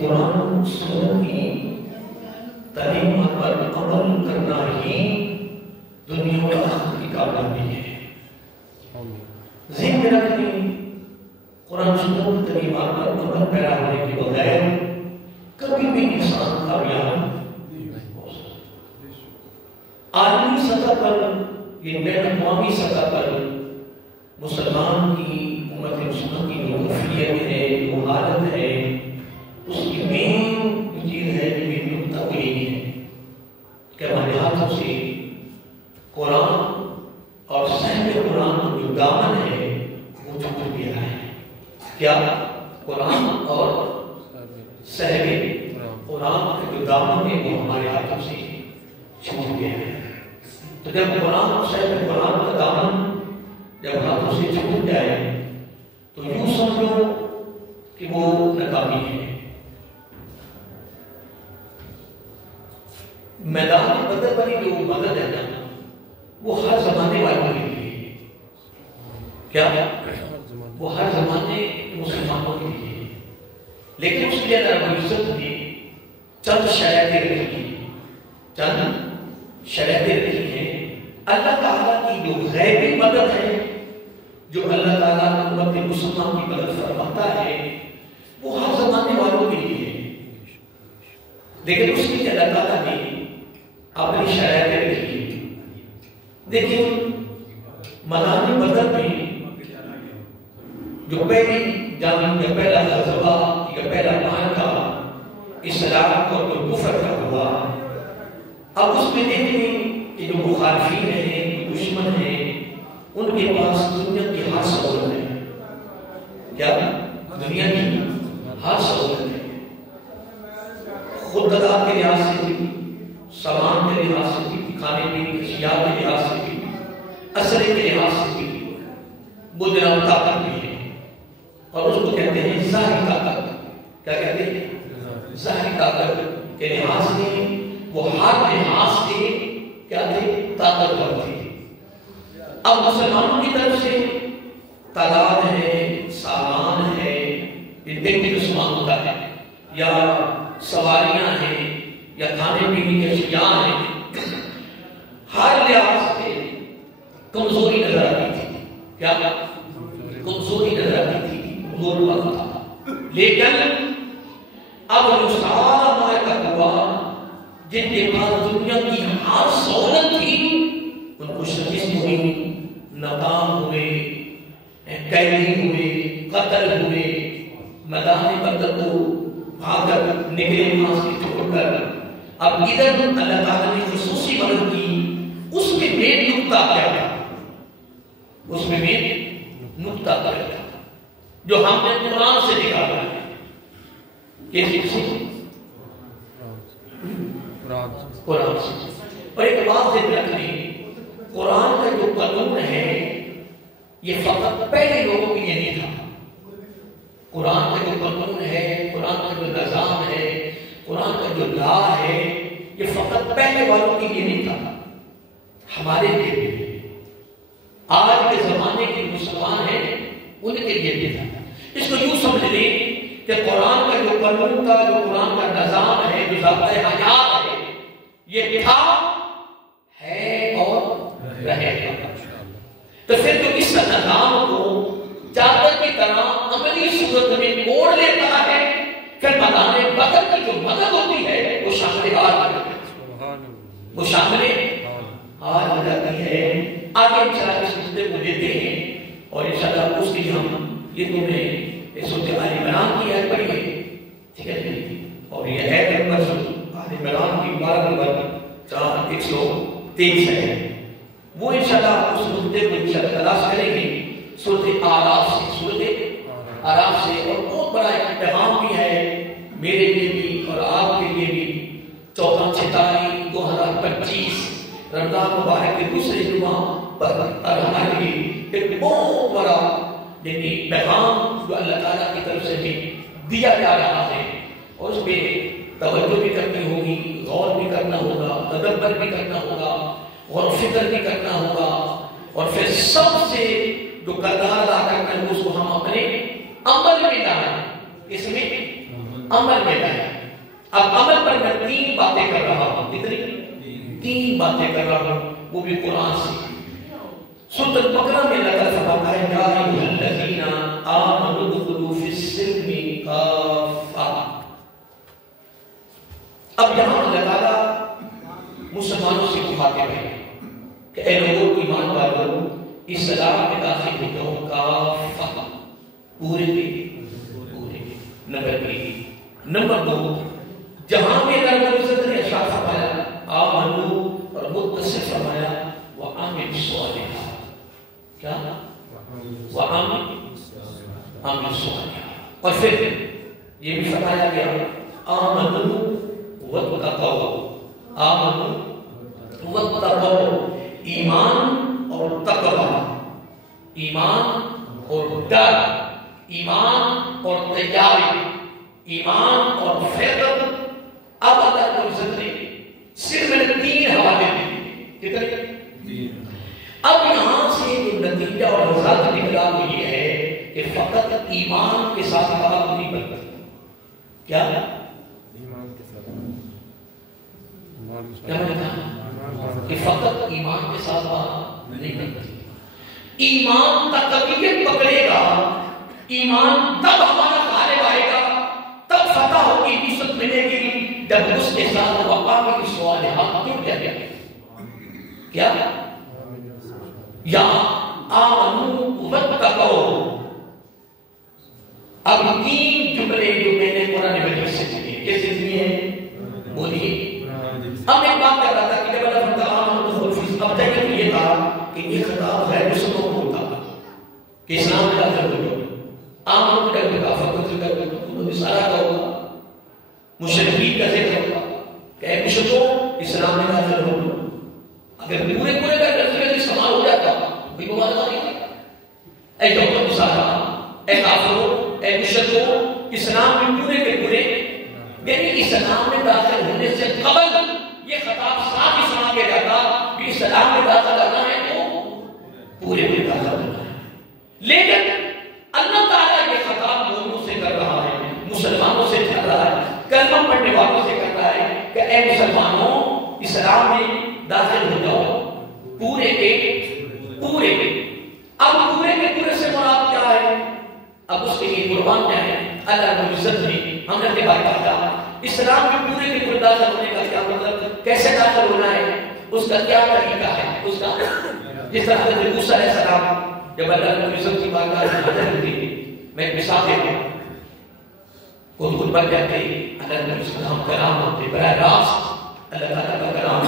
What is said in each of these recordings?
قرآن سنت کی تعلیمات پر عمل کرنا ہی دنیا اور آخرت کی کامیابی ہے۔ ذہن میں رکھیں، قرآن سنت کی تعلیمات پر عمل پیرا ہونے کے بغیر کبھی بھی انسان کامیاب نہیں ہو سکتا۔ عالمی سطح پر، یہ بین الاقوامی سطح پر مسلمان کی امت مسلمان کی جو کفریت ہے، جو حالت ہے، اس کی مین چیز ہے جو یہ نقطہ کو یہی ہے کہ ہمارے ہاتھوں سے قرآن اور صحب قرآن کا جو دامن ہے وہ چھوٹ گیا ہے۔ کیا؟ قرآن اور صحب قرآن کا جو دامن ہے وہ ہمارے ہاتھوں سے چھوٹ گیا ہے۔ تو جب قرآن اور صحب قرآن کا دامن جب ہاتھوں سے چھوٹ جائے تو یوں سمجھو کہ وہ ناکامی ہے۔ میدان بدر والی جو مدد ہے نا، وہ ہر زمانے والوں کے لیے، کیا وہ ہر زمانے مسلمانوں کے لیے، لیکن اس کے اندر رب العزت نے چند شرائطیں رکھی ہیں، چند شرائطیں رکھی ہیں۔ اللہ تعالیٰ کی جو غیبی مدد ہے، جو اللہ تعالیٰ امت مسلمان کی مدد فرماتا ہے، وہ ہر زمانے والوں کے لیے ہے، لیکن اس کے لیے اللہ تعالیٰ نے اپنی شرائطیں رکھی ہیں۔ دیکھیں میدان بدر میں جو پہلی جنگ یا پہلا غزوہ یا پہلا معرکہ اسلام اور کفر کا ہوا، اب اس میں دیکھیں کہ جو مخالفین ہیں، جو دشمن ہیں، ان کے پاس دنیا کی ہر سہولت ہے۔ کیا؟ دنیا کی ہر سہولت ہے، خود داد کے لحاظ سے بھی، سامان کے لحاظ سے بھی، کھانے پینے کی اشیاء کے لحاظ سے بھی، اسلحے کے لحاظ سے بھی، بجرا طاقت بھی ہے، اور اس کو کہتے ہیں ظاہری طاقت۔ کیا کہتے ہیں؟ ظاہری طاقت کے لحاظ سے وہ ہر لحاظ سے کیا تھے؟ طاقتور تھے۔ اب مسلمانوں کی طرف سے تعداد ہے، سامان ہے، یہ دیکھ کے سامان ہوتا ہے، یا سواریاں ہیں، یا کھانے پینے کی اشیاء ہیں، ہر لحاظ سے کمزوری نظر آتی تھی۔ کیا؟ کمزوری نظر آتی تھی، کمزور ہوا تھا۔ لیکن اب جو سارا معرکہ ہوا، جن کے پاس دنیا کی ہر سہولت تھی ان کو شکست ہوئی، ناکام ہوئے، قیدی ہوئے، قتل ہوئے، میدان بدر کو بھاگ کر نکلے وہاں سے چھوڑ کر۔ اب ادھر اللہ تعالیٰ نے خصوصی مدد کی، اس میں مین نقطہ کیا تھا؟ اس میں مین نقطہ کیا تھا جو ہم نے قرآن سے نکالا ہے؟ کیسے سے؟ قرآن سے۔ اور ایک بات ذہن رکھیں، قرآن کا جو قانون ہے یہ فقط پہلے لوگوں کے لیے نہیں تھا۔ قرآن کا جو قانون ہے، قرآن کا جو نظام ہے، قرآن کا جو لا ہے، یہ فقط پہلے والوں کے لیے نہیں تھا، ہمارے لیے بھی ہے۔ آج کے زمانے کے مسلمان ہیں ان کے لیے بھی تھا۔ اس کو یوں سمجھ لیں کہ قرآن کا جو قانون کا، جو قرآن کا نظام ہے، جو ضابطۂ حیات ہے، یہ تھا، ہے اور رہے گا۔ تو پھر جو اس نظام کو چادر کی طرح عملی صورت میں موڑ لیتا ہے، پھر میدان بدر کی جو مدد ہوتی ہے وہ شامل حال وہ شامل حال ہو جاتی ہے۔ آگے انشاءاللہ اس سلسلے کو دیتے ہیں، اور انشاءاللہ اس کی ہم یہ تمہیں سورۃ آل عمران کی آیت پڑھی ہے، ٹھیک ہے جی، اور یہ آیت نمبر آل عمران کی 12 نمبر 123 ہے۔ وہ انشاءاللہ اس مدے کو انشاءاللہ تلاش کریں گے سورۃ اعراف سے، سورۃ اعراف سے۔ اور بہت بڑا ایک پیغام بھی ہے میرے لیے بھی اور آپ کے لیے بھی۔ 14 تاریخ 2025 رمضان مبارک کے دوسرے جمعہ پر ہمارے لیے ایک بہت بڑا یعنی پیغام جو اللہ تعالیٰ کی طرف سے بھی دیا جا رہا ہے، اور اس پہ توجہ بھی کرنی ہوگی، غور بھی کرنا ہوگا، تدبر بھی کرنا ہوگا، غور و فکر بھی کرنا ہوگا، اور پھر سب سے جو کردار ادا کرنا ہے اس کو ہم اپنے عمل میں لائیں۔ اس میں عمل میں لایا. اب عمل پر میں 3 باتیں کر رہا ہوں. کتنی؟ 3 باتیں کر رہا ہوں، وہ بھی قرآن سے. سورۃ البقرہ میں اللہ تعالیٰ فرماتا ہے یا ایھا الذین آمنوا ادخلوا فی السلم کافۃ. اب یہاں اللہ تعالیٰ مسلمانوں سے مخاطب ہے کہ اے لوگوں ایمان والو اسلام میں داخل ہو جاؤ کافۃ، پورے پورے. نمبر 1. نمبر 2، جہاں میں اللہ رب العزت نے ارشاد فرمایا آمنو اور متصل فرمایا وعاملوا الصالحات. کیا؟ وعاملوا الصالحات. اور پھر یہ بھی فرمایا گیا آمنو واتقوا. آمنو واتقوا، ایمان اور تقوی، ایمان اور ڈر، ایمان اور تیاری، ایمان اور فکر. اب اللہ رب العزت نے صرف 3 حوالے دیے. کتنے؟ اب یہاں سے جو نتیجہ اور رزلٹ نکلا وہ یہ ہے کہ فقط ایمان کے ساتھ کام نہیں بنتا. کیا؟ کیا میں نے کہا کہ فقط ایمان کے ساتھ بات نہیں بنتی. ایمان تقویت پکڑے گا، ایمان تب ہمارا غالب آئے گا، تب فتح ہوگی، نصرت ملے گی جب اس کے ساتھ وعاملوا الصالحات جڑ جائے گا. کیا؟ یا آمنو واتقوا. اب 3 جملے جو میں نے قرآن مجید سے سنے کیسے سنی ہے بولیے. اب ایک بات کر رہا تھا کہ جب اللہ فرماتا آمنو تو اب تک یہ تھا کہ یہ خطاب غیر مسلموں کو ہوتا کہ اسلام میں داخل ہو جاؤ. آمنو کا کافر کا ذکر انہوں نے سارا کا ہوگا، مشرکین کا ذکر ہوگا کہ اے مشرکوں اسلام میں داخل ہو جاؤ. اگر پورے کا ذکر استعمال ہو جاتا کوئی مبالغہ نہیں کرتا. اے یہود نصارا، اے کافروں، اے مشرکوں، اسلام میں پورے کے پورے، یعنی اسلام میں داخل ہونے سے قبل یہ خطاب صاف ہی سنا کے جاتا کہ اسلام میں داخل ہونا ہے تو پورے داخل ہونا ہے. لیکن اللہ تعالیٰ یہ خطاب مومنوں سے کر رہا ہے، مسلمانوں سے کر رہا ہے، کلمہ پڑھنے والوں سے کر رہا ہے کہ اے مسلمانوں اسلام میں داخل ہو جاؤ پورے کے پورے. اب پورے کے پورے سے مراد کیا ہے؟ اب اس کے لیے قربان کیا ہے؟ اللہ رب العزت نے ہم نے بات کہا اسلام میں پورے کے پورے داخل ہونے کا کیا مطلب، کیسے داخل ہونا ہے، اس کا کیا طریقہ ہے. اس کا جس طرح حضرت موسیٰ علیہ السلام جب اللہ رب العزت کی بارگاہ میں حاضر ہوتے، میں ایک مثال دیتا ہوں، خود بن جاتے اللہ رب العزت کلام ہوتے براہ راست اللہ تعالیٰ کا کلام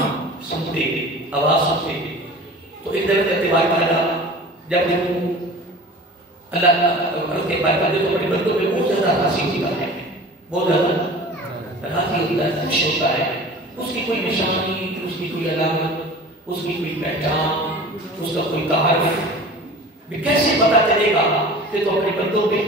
سنتے، آواز سنتے. تو ایک دفعہ اتباع تعالیٰ جب اللہ کے بارگاہ تو اپنے بندوں میں بہت زیادہ راضی ہوتا ہے، بہت زیادہ راضی ہوتا ہے، خوش ہوتا ہے. اس کی کوئی نشانی، اس کی کوئی علامت، اس کی کوئی پہچان، اس کا کوئی تعارف کیسے پتا چلے گا کہ تو اپنے بندوں پہ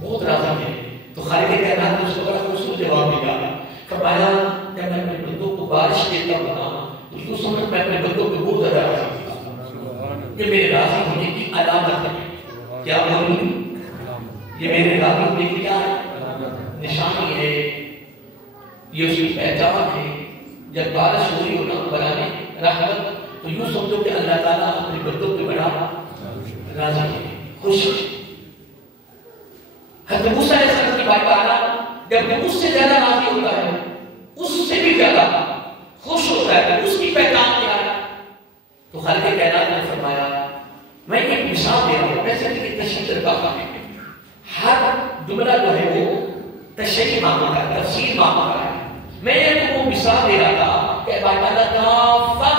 بہت راضی ہے. تو خالق کائنات نے اس کو بڑا خوبصورت جواب دیا، فرمایا جب میں اپنے بندوں کو بارش دیتا ہوں تو یوں سمجھ میں اپنے بندوں پہ بہت زیادہ راضی ہوں. یہ میرے راضی ہونے کی علامت ہے. کیا بولوں؟ یہ میرے راضی ہونے کی کیا ہے؟ نشانی ہے، یہ اس کی پہچان ہے. جب بارش ہو رہی ہونا بلانے رحمت تو یوں سمجھو کہ اللہ تعالیٰ اپنے بندوں پہ بڑا راضی ہے، خوش. حضرت موسیٰ علیہ السلام کی بات تعالیٰ جب اس سے زیادہ راضی ہوتا ہے، اس سے بھی زیادہ خوش ہوتا ہے، اس کی پہچان کیا ہے؟ تو خالق کائنات نے فرمایا میں ایک مثال دے رہا ہوں، ویسے کہ تشریح درکار ہے، ہر جملہ جو ہے وہ تشریح مانگتا ہے، تفسیر مانگتا ہے. میں نے وہ مثال دے رہا تھا کہ اللہ تعالیٰ کا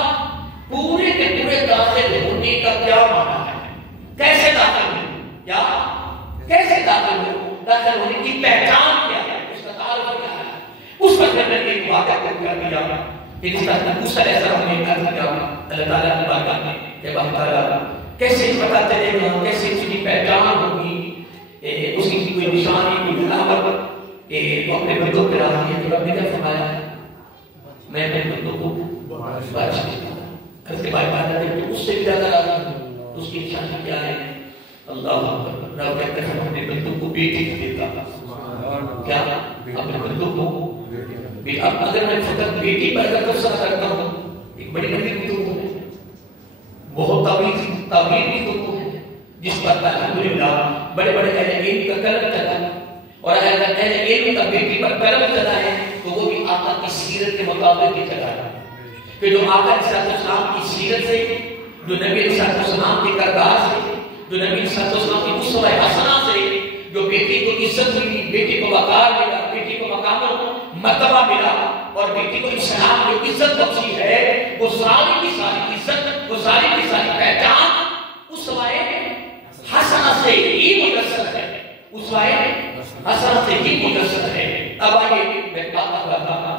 پورے کے پورے داخل ہونے کا کیا معنی ہے، کیسے داخل ہو، کیا کیسے داخل ہو، داخل ہونے کی پہچان کیا ہے، اس کا تعارف کیا ہے. اس پر میں نے ایک واقعہ کر دیا کہ جس طرح موسیٰ علیہ السلام نے کہا کہ اللہ تعالیٰ کی بارگاہ میں کہ اللہ تعالیٰ کیسے پتا چلے گا، کیسے اس کی پہچان ہوگی، اس کی کوئی نشانی، کوئی علامت کہ وہ اپنے بندوں پہ راضی ہے. تو رب نے کیا فرمایا میں اپنے بندوں کو بارش دیتا ہوں. اس کے بعد کہا کہ اس سے بھی زیادہ راضی ہوں. اس کی نشانی کیا ہے؟ اللہ اکبر. رب کہتے ہیں ہم اپنے بندوں کو بیٹی دیتا کیا اپنے بندوں کو اب اگر میں فقط بیٹی پیدا کر سکتا ہوں، ایک بڑی نبی گفتگو ہے، بہت تعبیر کی گفتگو ہے جس پر الحمدللہ بڑے بڑے اہل علم کا کرم چلا، اور اگر اہل علم کا بیٹی پر کرم چلا ہے تو وہ بھی آقا کی سیرت کے مطابق ہی چلا ہے، کہ جو آقا علیہ السلام کی سیرت سے، جو نبی علیہ السلام کے کردار سے، جو نبی علیہ السلام کی اسوہ حسنہ سے جو بیٹی کو عزت ملی، بیٹی کو وقار ملا، بیٹی کو مقام و مرتبہ ملا، اور بیٹی کو اسلام جو عزت بخشی ہے، وہ ساری کی ساری عزت، وہ ساری کی ساری پہچان اسوہ حسنہ سے ہی مجسد ہے، اسوہ حسنہ سے ہی مجسد ہے۔ اب آئیے میں بات کرتا ہوں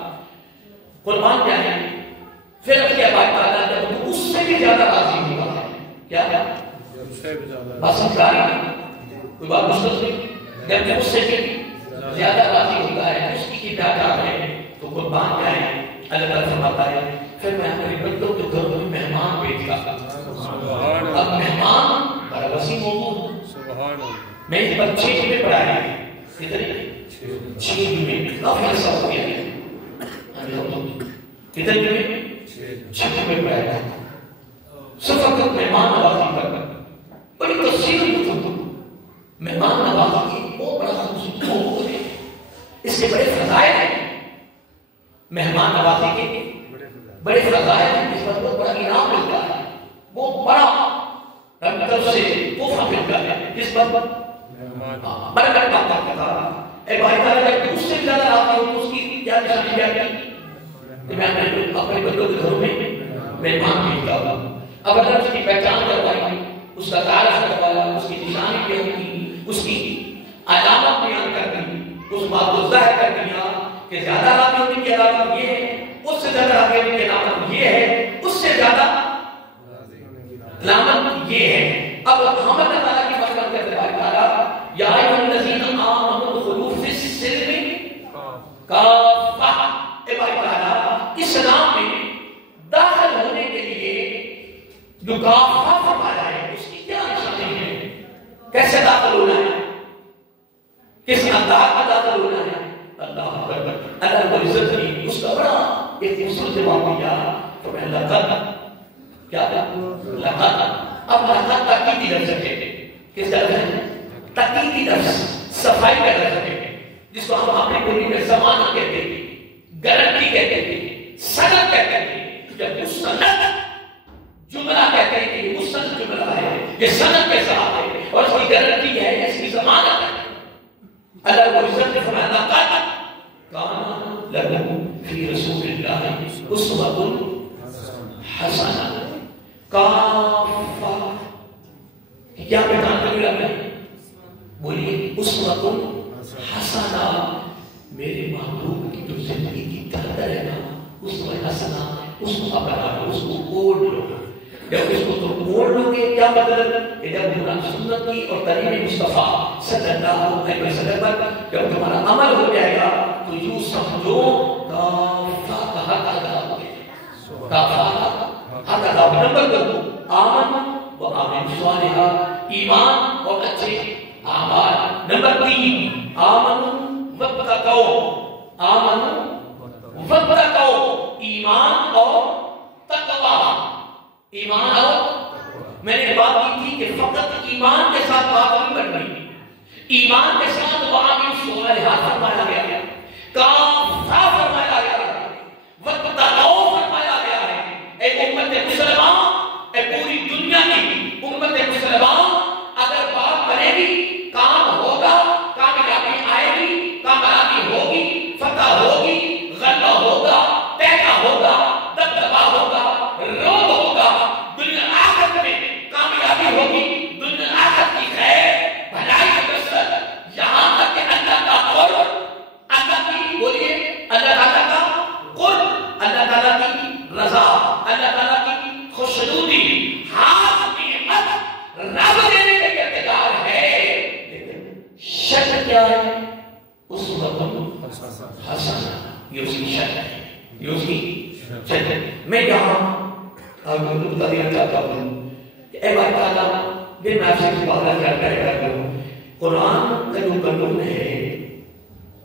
قربان کیا ہے، پھر اس کے بعد تعالیٰ جب اس سے بھی زیادہ راضی ہوگا ہے، کیا بس ہم کوئی بات مشکل نہیں، جب اس سے بھی زیادہ راضی ہوتا ہے، اس کی تعداد ہے تو قربان کیا ہے، اللہ تعالیٰ فرماتا ہے پھر میں اپنے بندوں کے گھروں میں مہمان بھیجتا ہوں۔ اب مہمان بڑا وسیع موضوع ہے، میں اس پر 6 جمعے پڑھایا ہے، کتنے 6 جمعے کافی عرصہ ہو گیا ہے، کتنے جمعے 6 جمعے پڑھایا ہے، صرف مہمان نوازی پر بڑی تفصیل مہمان نوازی کی بہت بڑا خصوصی موضوع ہے، اس کے بڑے فضائل ہیں، مہمان نوازی کے بڑے فضائل ہیں، اس پر بہت بڑا انعام ملتا ہے، بہت بڑا رب طرف سے تحفہ ملتا ہے، اس پر بڑا بڑا بات کرتا ہے۔ اے بھائی تعالیٰ جب اس سے زیادہ راضی ہو تو اس کی کیا نشانی کیا کہ میں اپنے بندوں کے گھروں میں مہمان بھیجتا ہوں۔ اب اگر اس کی پہچان کروائی، اس کا تعارف کروایا، اس کی نشانی کیا ہوئی، اس کی علامت بیان کر دی، اس بات کو ظاہر کر دیا کہ زیادہ راضی ہونے کی علامت یہ ہے، اس سے زیادہ راضی ہونے کی علامت یہ ہے، اس سے زیادہ علامت یہ ہے۔ اب ہم اللہ تعالیٰ کی بات کرتے ہیں، تعالیٰ یا ایھا الذین آمنوا ادخلوا فی السلم کافہ، اے بھائی تعالیٰ اسلام میں داخل ہونے کے لیے جو کافہ فرمایا ہے اس کی کیا نشانی ہے، کیسے داخل ہونا ہے، کس انداز میں داخل ہونا ہے۔ اللہ اکبر، اللہ کو عزت دی، اس کا بڑا ایک دوسرے جواب دیا تو میں لقد کیا لقد، اب لقد تاکیدی لفظ ہے، کس لفظ ہے، تاکیدی لفظ، صفائی کا لفظ ہے، جس کو ہم اپنی بولی میں ضمانت کہتے ہیں، گارنٹی کہتے ہیں، سند کہتے ہیں۔ جب اس سند جملہ کہتے ہیں کہ مسند جملہ ہے، یہ سند کے ساتھ ہے اور اس کی گارنٹی ہے، اس کی ضمانت ہے۔ اللہ کو عزت نے فرمایا لقد کان لکم فی رسول اللہ اسوۃ حسنہ، کافہ کیا بیان کر رہا ہے، بولیے اسوۃ حسنہ، میرے محبوب کی جو زندگی کی قدر ہے نا، اسوہ حسنہ، اس کو اپنا لو، اس کو اوڑھ لو۔ جب اس کو تم اوڑھ لو گے کیا مطلب ہے، جب قرآن سنت کی اور تعلیم مصطفیٰ صلی اللہ علیہ وسلم پر جب تمہارا عمل ہو جائے گا تو یوں سمجھو کافہ کا حق ادا ہو گیا، کافہ کا حق ادا ہو۔ نمبر 2 آمن و عامل صالحہ، ایمان اور اچھے اعمال۔ نمبر 3 آمن واتقوا، آمن واتقوا، ایمان اور تقوی، ایمان اور میں نے بات کی تھی کہ فقط ایمان کے ساتھ بات نہیں بن رہی، ایمان کے ساتھ وعامل صالحات فرمایا گیا، کافہ فرمایا گیا ہے، واتقوا فرمایا گیا ہے۔ اے امت مسلمہ، اے پوری دنیا کی امت مسلمہ، اگر بات بنے گی، کام ہوگا، کامیابی آئے گی، کامیابی ہوگی، فتح ہوگی، غلبہ ہوگا، پیدا ہوگا، دبدبا ہوگا، روب ہوگا، دنیا آخرت میں کامیابی ہوگی، دنیا آخرت کی خیر بھلائی کا مقصد، یہاں تک کہ اللہ کا قرب، اللہ کی بولیے اللہ تعالیٰ کا قرب، اللہ تعالیٰ کی رضا، اللہ تعالیٰ کی خوشنودی، ہاتھ نعمت رب دینے کے اقتدار ہے، لیکن شرط کیا ہے، اس وقت حسنہ، یہ اس کی شرط ہے، یہ اس کی شرط ہے۔ میں یہاں آپ کو بتا دینا چاہتا ہوں کہ اے بھائی تعالیٰ، یہ میں آپ سے بات کرتا ہوں، قرآن کا جو قانون ہے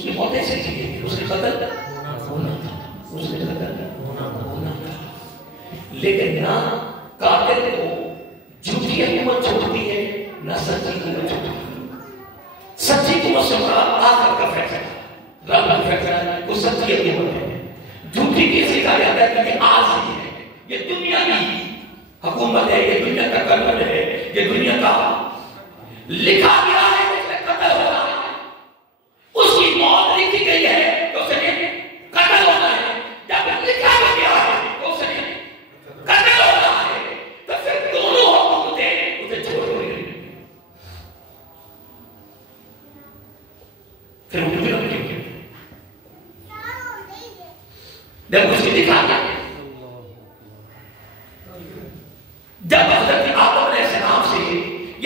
اس کی موت ایسے کی گئی، اس نے قتل ہونا تھا، اس نے قتل ہونا تھا، لیکن نہ قاتل کو جھوٹی حکومت چھوڑتی ہے نہ سچی حکومت چھوڑتی ہے۔ سچی حکومت سے مراد آخر کا فیصلہ، رب کا فیصلہ، وہ سچی حکومت ہے۔ جھوٹی کیسے کہا جاتا ہے کہ یہ عارضی ہے، یہ دنیا کی حکومت ہے، یہ دنیا کا قانون ہے، یہ دنیا کا لکھا گیا ہے، اس میں قتل ہو رہا ہے، اس کی موت لکھی گئی ہے تو اسے قتل ہونا ہے، جب لکھا گیا ہے تو اسے قتل ہو رہا ہے، تو پھر دونوں حکومتیں اسے چھوڑ گئی، پھر وہ مجرم کیوں ہے؟ جب اس کی دکھا گیا، جب حضرت آدم علیہ السلام سے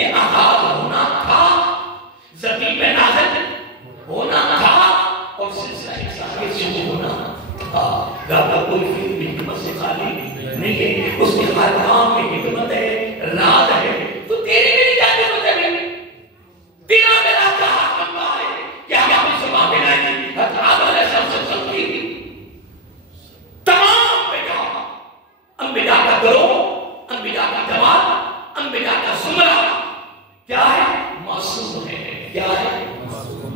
یہ آغاز ہونا تھا، زمین میں نازل ہونا تھا، اور سلسلہ انسانیت شروع ہونا تھا، رب کا کوئی فیل بھی حکمت سے خالی نہیں ہے، اس کے ہر کام میں حکمت ہے، راز ہے، تو تیری میری کیا ضرورت ہے؟ تیرا میرا کیا حق بنتا ہے کہ ہم اپنی زبان میں لائیں گے؟ حضرت آدم علیہ السلام سے سلطی تمام انبیاء کا گروہ، انبیاء کا جماعت، انبیاء کا زمرہ کیا ہے؟ معصوم ہے۔ کیا ہے؟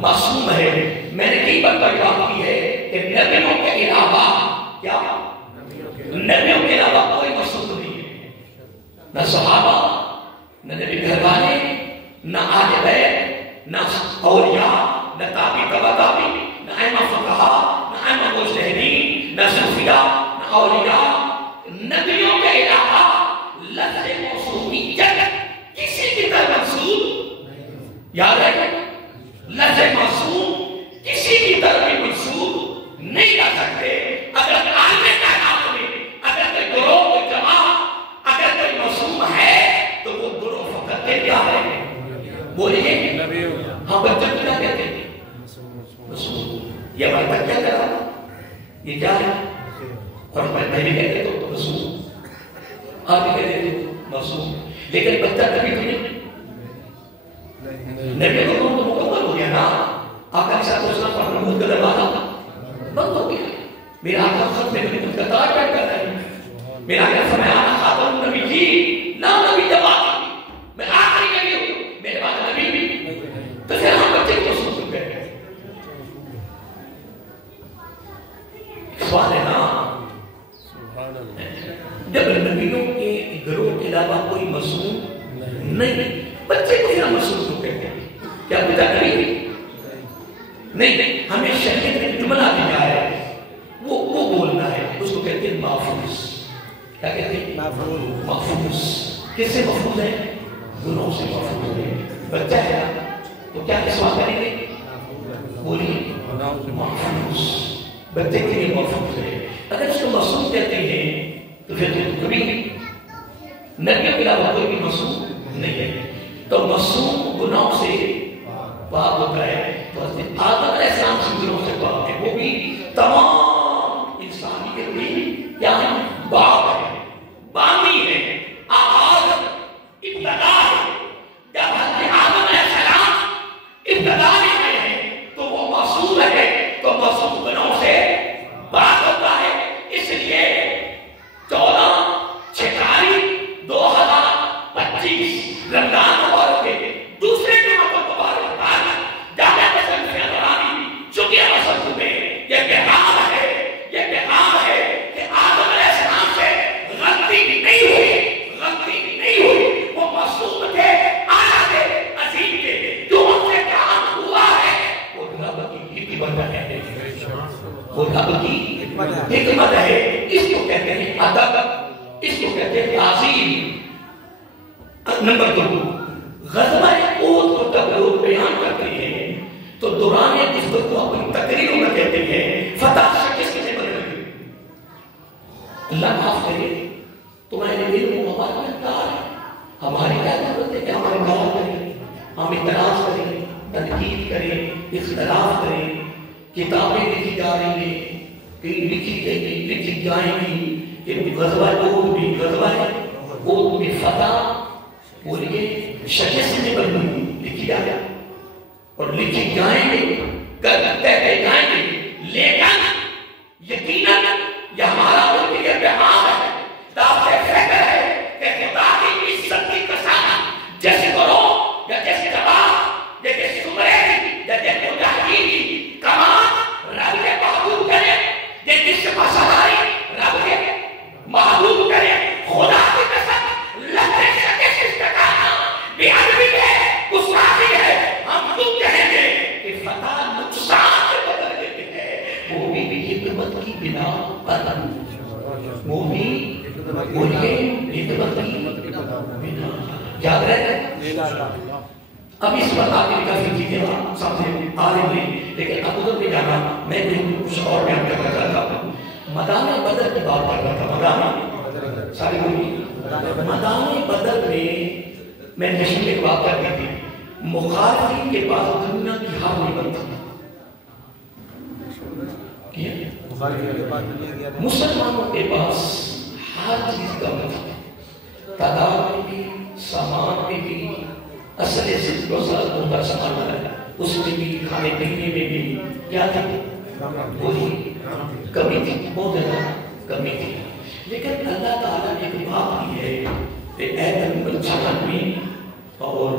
معصوم ہے۔ میں نے کئی بار بات کی ہے کہ نبیوں کے علاوہ کیا؟ نبیوں کے علاوہ کوئی معصوم نہیں ہے، نہ صحابہ، نہ نبی گھروانے، نہ آل بیت، نہ اولیاء، نہ تابعی تبع تابعی، نہ ائمہ فقہا، نہ ائمہ مجتہدین، نہ صوفیاء، نہ اولیاء، نبیوں کے علاوہ لفظ معصومیت کسی کی طرف منسوب، یاد رکھیں، لفظ معصوم کسی کی طرف بھی منسوب نہیں کر سکتے۔ اگر عالم کائنات میں اگر کوئی گروہ، کوئی جماعت، اگر کوئی معصوم ہے تو وہ گروہ فقط کے کیا ہے؟ بولیے ہاں، بچوں کو کیا کہتے ہیں؟ معصوم۔ یہ ہمارے تک کیا کرا؟ یہ کیا ہے؟ اور میں بھی کہتے تو معصوم، آپ بھی کہتے تو معصوم، لیکن بچہ کبھی تو نہیں، نبی کو تو مکمل ہو گیا نا، آقا صاحب اسلام پر محمود کا دروازہ بند ہو گیا، میرا آقا خط میں نبی کا تاج بیٹھ کر رہے ہیں، میرا آقا فرمایا خاتم النبی جی، نا نبی جواب، میں آخری نبی ہوں، میرے بعد نبی بھی، تو پھر ہم بچے کو سن گئے۔ سوال ہے نا، جب نبیوں کے گروہ کے علاوہ کوئی معصوم نہیں، بچے کو پھر معصوم کیوں کہتے ہیں؟ کیا پتا نبی نہیں، ہمیں شریعت نے جملہ دیا ہے، وہ بولنا ہے، اس کو کہتے ہیں محفوظ۔ کیا کہتے ہیں؟ محفوظ۔ کس سے محفوظ ہے؟ گناہوں سے محفوظ ہے۔ بچہ ہے تو کیا سوال کریں گے؟ بولیے محفوظ، بچے کے لیے محفوظ ہے۔ اگر اس کو معصوم کہتے ہیں تو پھر کبھی نبیوں کے علاوہ کوئی بھی معصوم نہیں ہے، تو معصوم گناہوں سے پاک ہوتا ہے، تو حضرت آدم علیہ السلام سے گناہوں سے پاک ہے، وہ بھی تمام انسانیت کی کیا ہے؟ باپ ہے، بامی ہے، آغاز ابتدا ہے۔ جب حضرت آدم علیہ السلام ابتدا میں ہے تو وہ معصوم ہے، تو معصوم گناہوں سے پاک ہوتا ہے۔ اس لیے 14/46/2025 رمضان مبارک کے دوسرے جمعہ کو مبارک جامعہ پسند سے ادرانی چکے وسط میں یہ پیغام ہے کہ آدم علیہ السلام سے غلطی نہیں ہوئی، وہ معصوم تھے، اعلیٰ تھے، عظیم تھے، جو ان سے کام ہوا ہے وہ رب کی حکمت ہے، وہ رب کی حکمت ہے۔ اس کو کہتے ہیں ادب، اس کو کہتے ہیں تعظیم۔ نمبر 2، غزوہ احد کو جب لوگ بیان کرتے ہیں تو دوران جذبت کو اپنی تقریروں میں کہتے ہیں فتح شکست سے بدل گئی۔ اللہ معاف کرے، تمہارے دل کو ہمارا انکار ہے، ہماری کیا ضرورت ہے کہ ہم انکار کریں، ہم اعتراض کریں، تنقید کریں، اختلاف کریں۔ کتابیں لکھی جا رہی ہیں، کہیں لکھی جائیں گی کہ غزوہ احد بھی احد میں فتح بولیے شکست سے بدل لکھی جائے اور لکھی جائیں گے کہتے جائیں گے، لیکن یقیناً یہ ہمارا ملک یہ پیغام ہے، دعوت فکر ہے کہ خدا کی عزت کی قسم جس گروہ یا جس جماعت یا جس سمرے یا جس مجاہدین کی کمان رب کے محبوب کرے، یا جس مسائل رب کے محبوب کرے، خدا کی قسم لگنے سے کس استقامہ بے ادبی ہے، گستاخی ہے، ہم تم کہیں گے کہ فتح نقصان سے بدل دیتے ہیں، وہ بھی حکمت کی بنا پر، وہ بھی حکمت کی بنا، یاد رہے اب اس پر آگے کافی چیزیں سامنے آ رہی ہیں، لیکن اب ادھر بھی جانا میں کچھ اور بیان کرنا چاہتا ہوں۔ میدان بدر کی بات کر رہا تھا، میدان ساری ہوئی میدان بدر میں نشین ایک بات کرتی تھی، مخالفین کے پاس دنیا کی ہار نہیں بنتا، مسلمانوں کے پاس ہر چیز کا مطلب، تعداد میں بھی، سامان میں بھی، اصل صرف روزانہ کا سامان ہے، اس میں بھی، کھانے پینے میں بھی کیا تھا، وہی کمی تھی، بہت زیادہ کمی تھی، لیکن اللہ تعالیٰ نے ایک بات کی ہے کہ اے نمبر 96 اور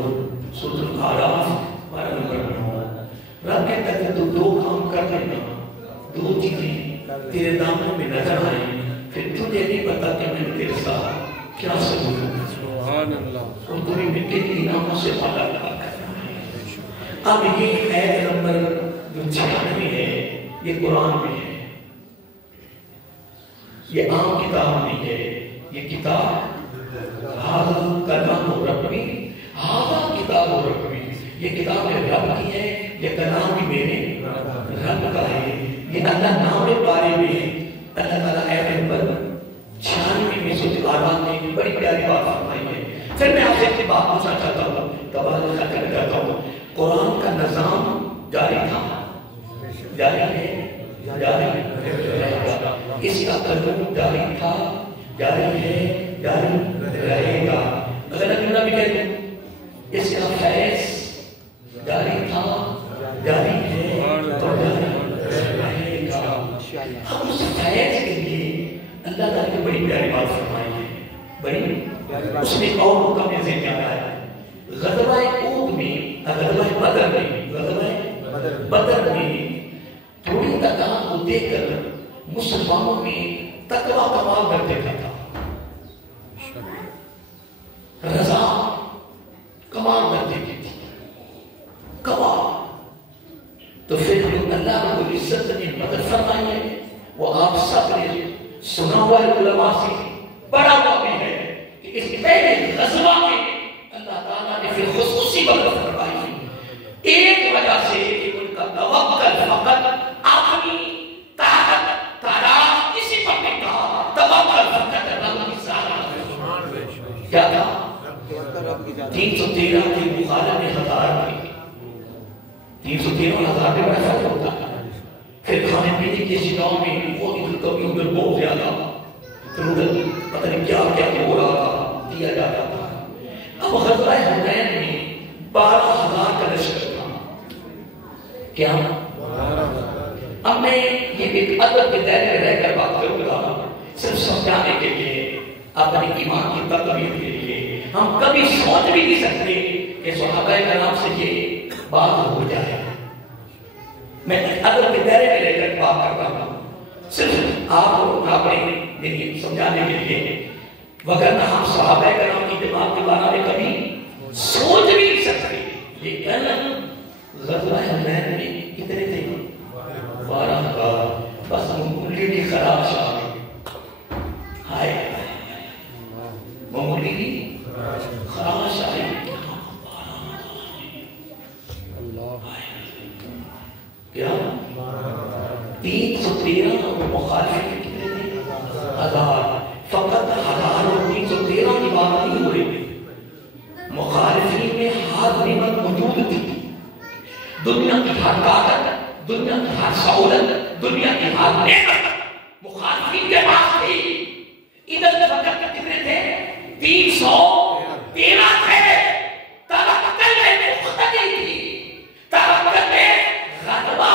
سورۃ الاعراف 12 نمبر 9، رب کہتا ہے تو دو کام کر لینا، دو چیزیں تیرے دامن میں نظر آئیں، پھر تجھے نہیں پتا کہ میں تیرے ساتھ کیا سمجھوں، سبحان اللہ، اور تمہیں مٹی کی ناموں سے پالا لگا کرنا ہے۔ اب یہ آیت نمبر جو 96 ہے یہ قرآن میں ہے، یہ عام کتاب نہیں ہے، یہ کتاب ھذا کلام ربی، ھذا کتاب ربی، یہ کتاب رب کی ہے، یہ کلام بھی میرے رب کا ہے، یہ اللہ نام پارے میں اللہ تعالیٰ آیت نمبر 96 میں سورۃ الاعراف میں ایک بڑی پیاری بات فرمائی ہے۔ پھر میں آپ سے ایک بات پوچھنا چاہتا ہوں، تبادلہ کرنا چاہتا ہوں، قرآن کا نظام جاری تھا، جاری ہے، جاری رہے گا، اس کا قانون جاری تھا، جاری ہے، جاری رہے گا، اگر اگلا بھی کہہ دوں اس کا فیض جاری تھا، جاری ہے، اور جاری رہے گا۔ ہم اس فیض کے لیے اللہ تعالیٰ کی بڑی پیاری بات فرمائی ہے، بڑی اس میں اور حکم میں ذکر کیا ہے، غزوہ احد میں، غزوہ بدر میں، غزوہ بدر میں تھوڑی تعداد کو دیکھ کر مسلمانوں میں تقویٰ کمال کر دیتا تھا، رضا کمال کر دیتی تھی، کمال، تو پھر اللہ رب العزت نے مدد فرمائی ہے، وہ آپ سب نے سنا ہوا ہے، علماء سے بڑا واقعی ہے کہ اس پہلے غزوہ میں اللہ تعالیٰ نے پھر خصوصی مدد فرمائی ہے، ایک وجہ سے کہ ان کا توکل فقط اپنی طاقت تعداد کسی پر نہیں تھا، توکل فقط رب کی ذات، کیا تھا 313 کی مخالف نے 1000 کی، 313 1000 کے بڑا فرق ہوتا ہے، پھر کھانے پینے کی چیزوں میں وہ کبھی ادھر بہت زیادہ، پھر ادھر پتہ نہیں کیا کیا ہو رہا تھا، دیا جاتا تھا۔ اب غزوہ حنین میں 12000 کا لشکر تھا، کیا؟ اب میں یہ ایک ادب کے دائرے میں رہ کر بات کروں گا، صرف سمجھانے کے لیے، اپنی ایمان کی تقویت کے لیے۔ ہم کبھی سوچ بھی نہیں سکتے کہ صحابہ کرام سے یہ بات ہو جائے، میں ادب کے دائرے میں رہ کر بات کر رہا ہوں، صرف آپ کو اپنے سمجھانے کے لیے، وگرنہ ہم صحابہ کرام کی جماعت کے بارے میں کبھی سوچ بھی نہیں سکتے۔ لیکن غزوہ حنین میں کتنے تھے؟ 12,000، بس معمولی بھی خراب شاہ، ہائے معمولی بھی خراب شاہ، کیا 313 مخالفین کتنے تھے؟ 1000، فقط 1000 اور 313 کی بات نہیں ہو رہی، مخالفین میں ہر نعمت موجود تھی، دنیا کی ہر طاقت، دنیا کی ہر سہولت، دنیا کی ہر نعمت مخالفین کے پاس تھی۔ ادھر فقط کتنے تھے؟ 313 تھے، توکل میں مقتدی تھی، توکل میں غلبہ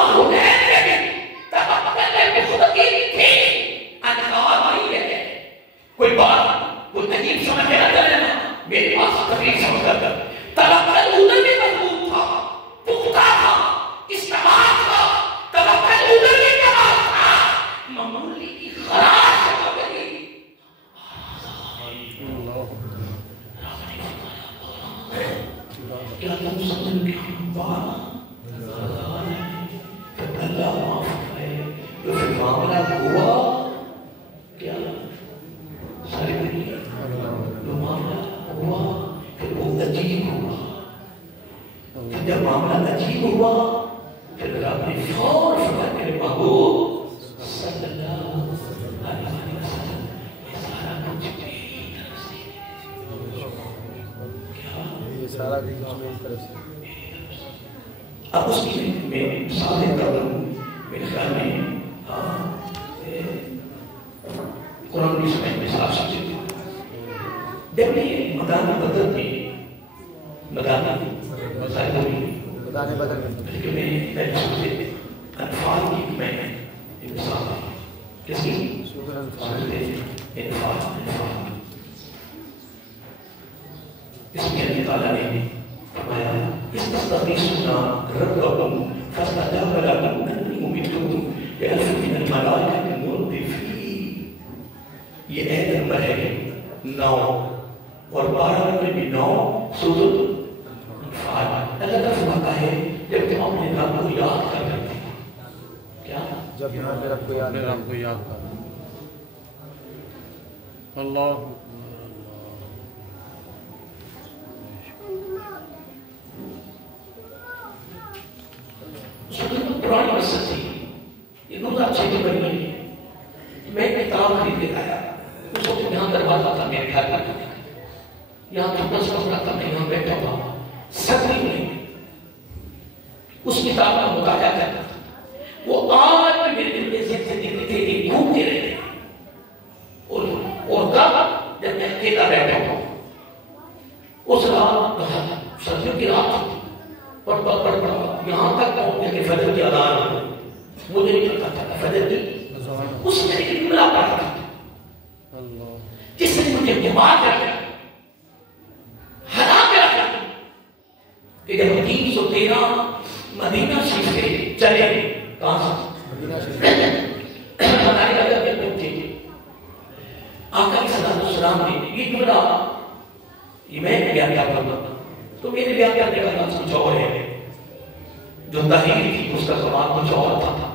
معاملہ ہوا کیا ساری دنیا جو معاملہ ہوا پھر وہ عجیب ہوا. پھر جب معاملہ عجیب ہوا پھر رب نے فوراً فرمایا میرے محبوب صلی اللہ علیہ وسلم یہ سارا کچھ میری طرف سے کیا یہ سارا کچھ میری طرف سے. اب اس کی میں مثال دیتا ہوں میرے خیال میں قرآن کی سمجھ میں صاف سمجھے جب میں میدان بدر میں میدان بدر میں سمجھے انفال کی میں مثال کس کی انفال اس میں اللہ تعالیٰ نے فرمایا استستغیثون ربکم فاستجاب لکم انی ممدکم بألف من الملائکۃ مردفین. یہ عہد نمبر ہے 9 اور 12 میں بھی 9 سورۃ انفال. اللہ تعالیٰ فرماتا ہے جب تم اپنے رب کو یاد کر رہے تھے کیا جب تم اپنے رب کو یاد کر اللہ پرانی قصہ تھی. یہ 2006 کی بنی ہے. میں ایک کتاب خرید کے لایا. اس وقت یہاں دروازہ تھا میرے گھر کا, یہاں چھوٹا سا کمرہ تھا, میں یہاں بیٹھا ہوا سردی میں اس کتاب کا مطالعہ کرتا تھا. وہ آج میرے دل میں سے دکھتے تھے کہ گھومتے رہتے. اور تب جب میں اکیلا بیٹھا ہوا اس رات سردیوں کی رات تھی پڑھ یہاں تک پہنچنے کے فجر کی اذان ہو. مجھے نہیں پتا تھا کہ فجر کی اس میں ایک جملہ پڑھا تھا جس نے مجھے دماغ کر ہرا کے رکھا کہ جب 313 مدینہ شریف سے چلے کہاں سے بتانے لگا کہ پہنچے آقا صلی اللہ علیہ وسلم نے یہ جملہ یہ میں بیان کیا کرتا تو میرے بیان کرنے کا انداز کچھ اور ہے. جو تحریر تھی اس کا زبان کچھ اور تھا.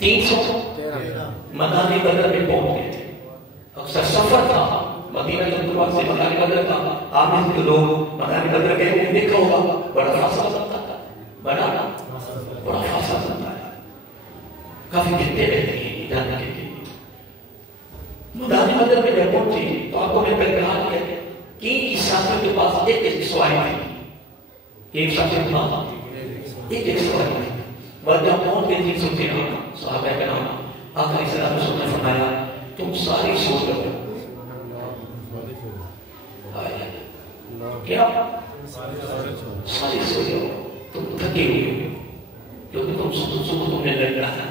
313 مدانی بدر میں پہنچ گئے تھے. اکثر سفر تھا مدینہ منورہ سے مدانی بدر کا. آپ نے جو لوگ مدانی بدر گئے انہیں دیکھا ہوگا بڑا فاصلہ بنتا تھا. بڑا فاصلہ بنتا ہے. کافی گھنٹے رہتے ہیں جانے کے لیے. مدانی بدر میں جب پہنچے تو آپ کو میں پہلے کہا کہ ایک ساتھیوں کے پاس ایک سواری تھی. ایک ساتھیوں کے پاس ایک سواری تھی. بعد جب پہنچ گئے 313 صحابہ کرام آقا صلی اللہ علیہ وسلم نے فرمایا تم ساری سو جاؤ. کیا ساری سو جاؤ, تم تھکے ہوئے ہو کیونکہ تم صبح تم نے لڑنا ہے.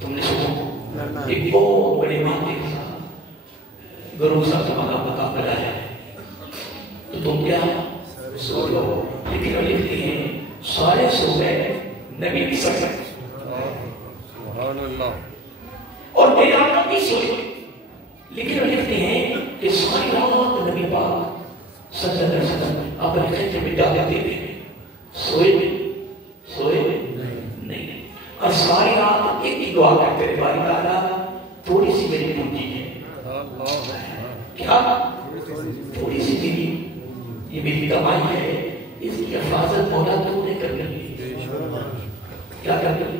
تم نے صبح ایک بہت بڑے ماتے کے ساتھ گروہ صاحب کا مقابلہ ہے تو تم کیا سو جاؤ. لیکن وہ لکھتے ہیں سارے سو گئے نبی بھی سو گئے اور میرے آقا بھی سو گئے. لیکن وہ لکھتے ہیں کہ ساری رات نبی پاک صلی اللہ علیہ وسلم آپ نے خیمے میں جاتے تھے. سوئے نہیں. اور ساری رات ایک ہی دعا کرتے رہے باری تعالیٰ تھوڑی سی میری پونجی ہے. کیا تھوڑی سی میری یہ میری کمائی ہے, اس کی حفاظت مولا تو نے کرنی ہے. کیا کرنی.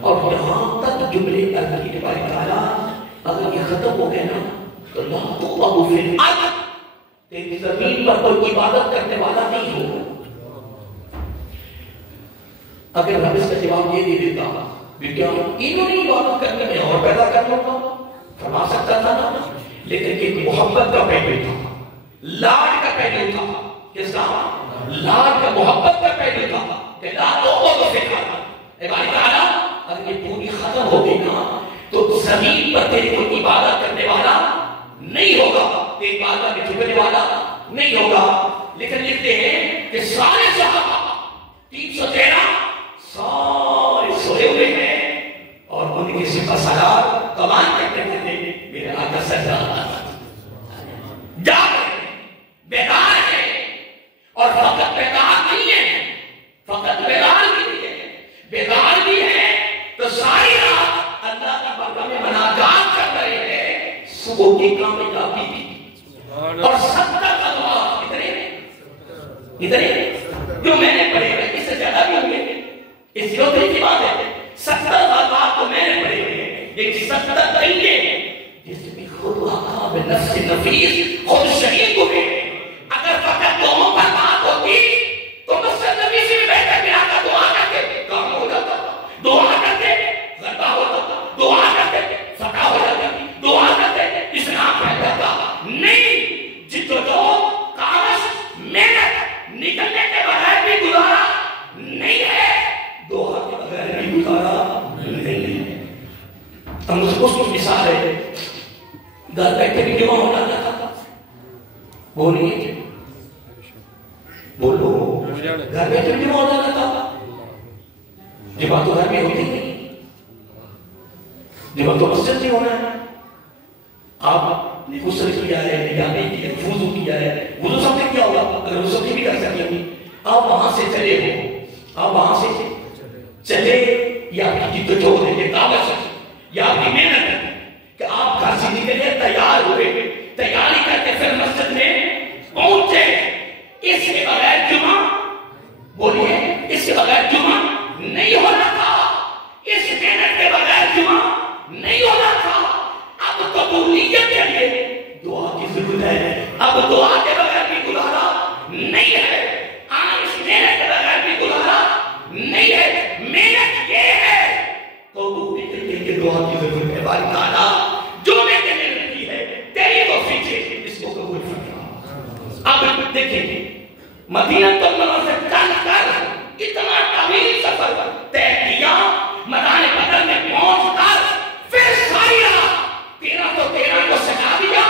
اور یہاں تک جملے اللہ کی باری تعالیٰ اگر یہ ختم ہو گئے نا تو لا تقبل فی الارض تیری زمین پر کوئی عبادت کرنے والا نہیں ہوگا. اگر رب اس کا جواب یہ دے دیتا کیا انہوں نے عبادت کرنے میں اور پیدا کر لوں گا فرما سکتا تھا نا. لیکن ایک محبت کا پہلو تھا, لاڈ کا پہلو تھا. کس کا لاڈ کا محبت کا پہلو تھا کہ لا تقبل فی الارض عبادت تعالیٰ اگر یہ پوری ختم ہو گئی نا تو زمین پر تیری کوئی عبادت کرنے والا نہیں ہوگا, تیری عبادت میں جھکنے والا نہیں ہوگا. لیکن لکھتے ہیں کہ سارے صحابہ 313 سارے سوئے ہوئے ہیں اور ان کی صفہ سالار کمان کرتے تھے. میرے آقا سجاد جاگ رہے بیدار ہے اور فقط بیدار نہیں ہے, فقط بیدار کو کی کامیابی کی اور 70 غزوات اتنے جو میں نے پڑھے ہوئے اس سے زیادہ بھی ہوں گے، اس یوتری کی بات ہے، 70 غزوات تو میں نے پڑھے ہوئے ہیں، لیکن 70 دنگے جس میں خود آقا بنفس نفیس خود شہید ہوئے۔ اگر فقط دونوں پر بات ہوتی تو مسجد نبی سے بھی بہتر بھی آقا دعا کرتے کام ہو جاتا، دعا کرتے غلبہ ہوتا، دعا کرتے فتح ہو جاتا، دعا کرتے اسلام پھیل جاتا۔ نہیں، جتو جو کاغذ محنت نکلنے کے بغیر بھی گزارا نہیں ہے، دعا کے بغیر بھی گزارا نہیں ہے۔ ہم اس کو مثال ہے، گھر بیٹھے بھی جمع ہونا تھا، بولیے بولو، گھر بیٹھے بھی جمع ہونا تھا، جمع تو گھر میں ہوتی نہیں، جمع تو مسجد میں ہونا ہے۔ آپ نے غسل کیا ہے، نجامے کیا ہے، وضو کیا ہے، وضو سب نے کیا ہوگا، اگر وضو بھی کر سکتے ہیں، آپ وہاں سے چلے ہو، آپ وہاں سے چلے یا آپ کی جدوجہد ہے، یہ کاغذ یا آپ کی محنت ہے کہ آپ گھر سے نکلے تیار ہوئے، تیاری کرتے پھر مسجد میں پہنچے، اس کے بغیر جمعہ، بولیے اس کے بغیر جمعہ نہیں ہونا تھا، اس محنت کے بغیر جمعہ نہیں ہونا تھا۔ اب قبولیت کے لیے دعا کی ضرورت ہے، اب دعا کے بغیر بھی گزارا نہیں ہے، اس محنت کے بغیر بھی گزارا نہیں ہے۔ محنت یہ ہے، قبولیت کے لیے دعا کی ضرورت ہے۔ باری تعالیٰ جو میں نے محنت کی ہے تیری توفیق سے اس کو قبول فرما۔ اب دیکھیں مدینہ منورہ سے چل کر اتنا طویل سفر طے کیا، میدان بدر میں پہنچ کر پھر ساری رات 1313 کو سجا دیا،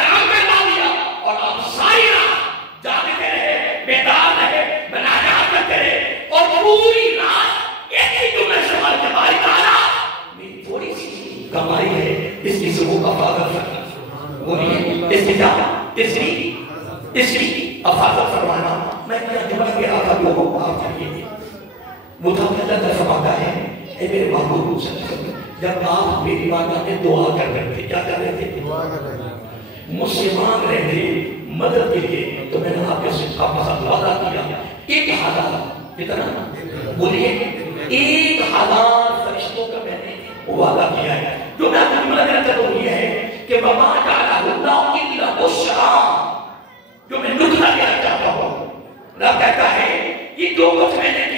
آرام میں لا دیا، اور اب ساری رات جاگتے رہے، بیدار رہے، مناجات کرتے رہے، اور پوری رات ایک ہی جملے سے مر کے باری تعالیٰ میری تھوڑی سی کمائی ہے، اس کی صبح کا فاضل فرمانا، بولیے اس کی جان، اس کی افاظت فرمانا۔ میں کیا جمعہ کے آقا کو ہوں آپ کریے، وہ تو اللہ تعالیٰ فرماتا ہے، اے میرے محبوب صلی اللہ علیہ وسلم، جب آپ میری بارگاہ میں دعا کر رہے تھے، کیا کر رہے تھے؟ دعا کر رہے تھے، مجھ سے مانگ رہے تھے مدد کے لیے، تو میں نے آپ کے ساتھ وعدہ کیا 1000، کتنا؟ بولیے 1000 فرشتوں کا میں نے وعدہ کیا ہے۔ جو میں آپ کو جملہ دینا چاہتا ہوں یہ ہے کہ وَمَا جَعَلَهُ اللَّهُ إِلَّا بُشْرَىٰ، جو میں نکتہ دینا چاہتا ہوں، رب کہتا ہے یہ جو کچھ میں نے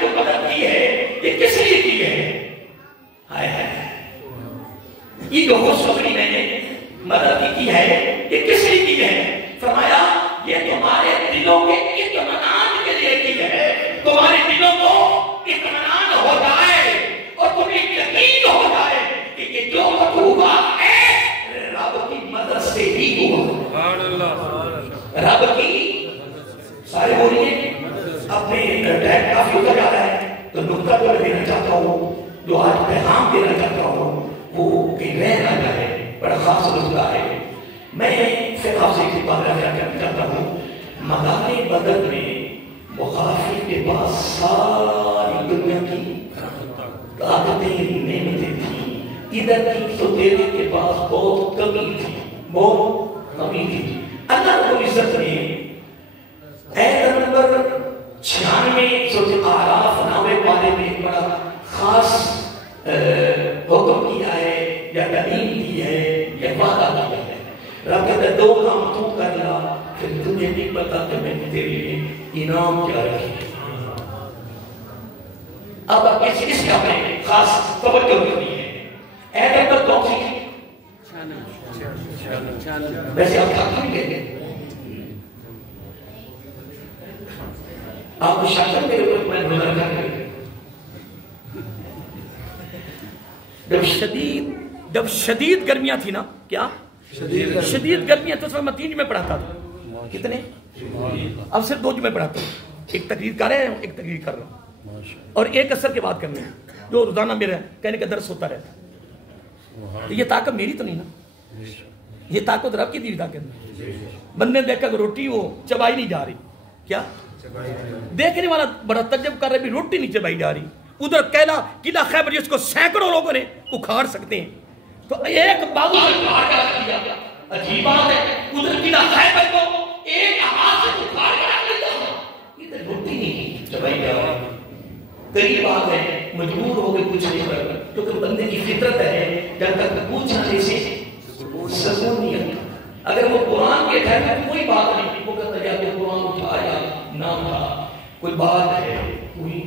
جو مدد کی ہے یہ کس لیے کی ہے؟ یہ جو خوشخبری میں نے مدد کی ہے یہ کس لیے کی ہے؟ فرمایا یہ تمہارے دلوں کے اطمینان کے لیے کی ہے، تمہارے دلوں کو اطمینان ہو جائے اور تمہیں یقین ہو جائے کہ یہ جو کچھ ہوا ہے رب کی مدد سے ہی ہوا، رب کی سارے بولیے۔ اپنے ٹائم کافی ہوتا جا رہا ہے تو نکتہ جو میں دینا چاہتا ہوں، جو آج پیغام دینا چاہتا ہوں، وہ کہ رہ نہ جائے، بڑا خاص نکتہ ہے۔ میں پھر آپ سے ایک بات کرنا چاہتا ہوں، میدان بدر میں مخالفین کے پاس ساری دنیا کی طاقتیں نعمتیں تھیں، ادھر کی تو دینے کے پاس بہت کمی تھی، بہت کمی تھی۔ اللہ رب العزت نے آیت نمبر 96 سورۃ اعراف نامے پارے میں ایک بڑا خاص حکم کیا ہے یا تعلیم کی ہے یا وعدہ کیا ہے۔ رب کہتا ہے 2 کام تو کر لا، پھر تجھے نہیں پتا کہ میں نے تیرے لیے انعام کیا رکھی۔ اب اس کا میں خاص توجہ کرنی ہے۔ آیت نمبر کون سی؟ ویسے آپ کیا لیں گے؟ آپ کو شاکر میرے اوپر میں نظر کر رہے جب شدید گرمیاں تھی نا، کیا شدید گرمیاں تو اس میں 3 جمعے پڑھاتا تھا، کتنے؟ اب صرف 2 جمعے پڑھاتا ہوں، ایک تقریر کر رہے ہیں، ایک تقریر کر رہا ہوں، اور ایک اثر کے بعد کرنے ہیں، جو روزانہ میرا کہنے کا درس ہوتا رہتا ہے۔ یہ طاقت میری تو نہیں نا، یہ طاقت رب کی دی طاقت۔ بندے دیکھا کہ روٹی وہ چبائی نہیں جا رہی، کیا دیکھنے والا بڑا تجب کر رہے بھی روٹی نہیں چبائی جا رہی، ادھر قلعہ خیبر جس کو سینکڑوں لوگوں نے اکھاڑ سکتے ہیں، تو ایک بابو سے اٹھا کے رکھ دیا. عجیب بات ہے, ادھر قلعہ خیبر کو ایک ہاتھ سے اٹھا کے رکھ دیا. ادھر روٹی نہیں جب قریب آ گئے, مجبور ہو گئے پوچھنے پر, کیونکہ بندے کی فطرت ہے جب تک پوچھنے سے سکون نہیں آتا. اگر وہ قرآن کے گھر میں کوئی بات نہیں, وہ کہتا ہے کہ قرآن اٹھایا نہ اٹھا, کوئی بات ہے کوئی,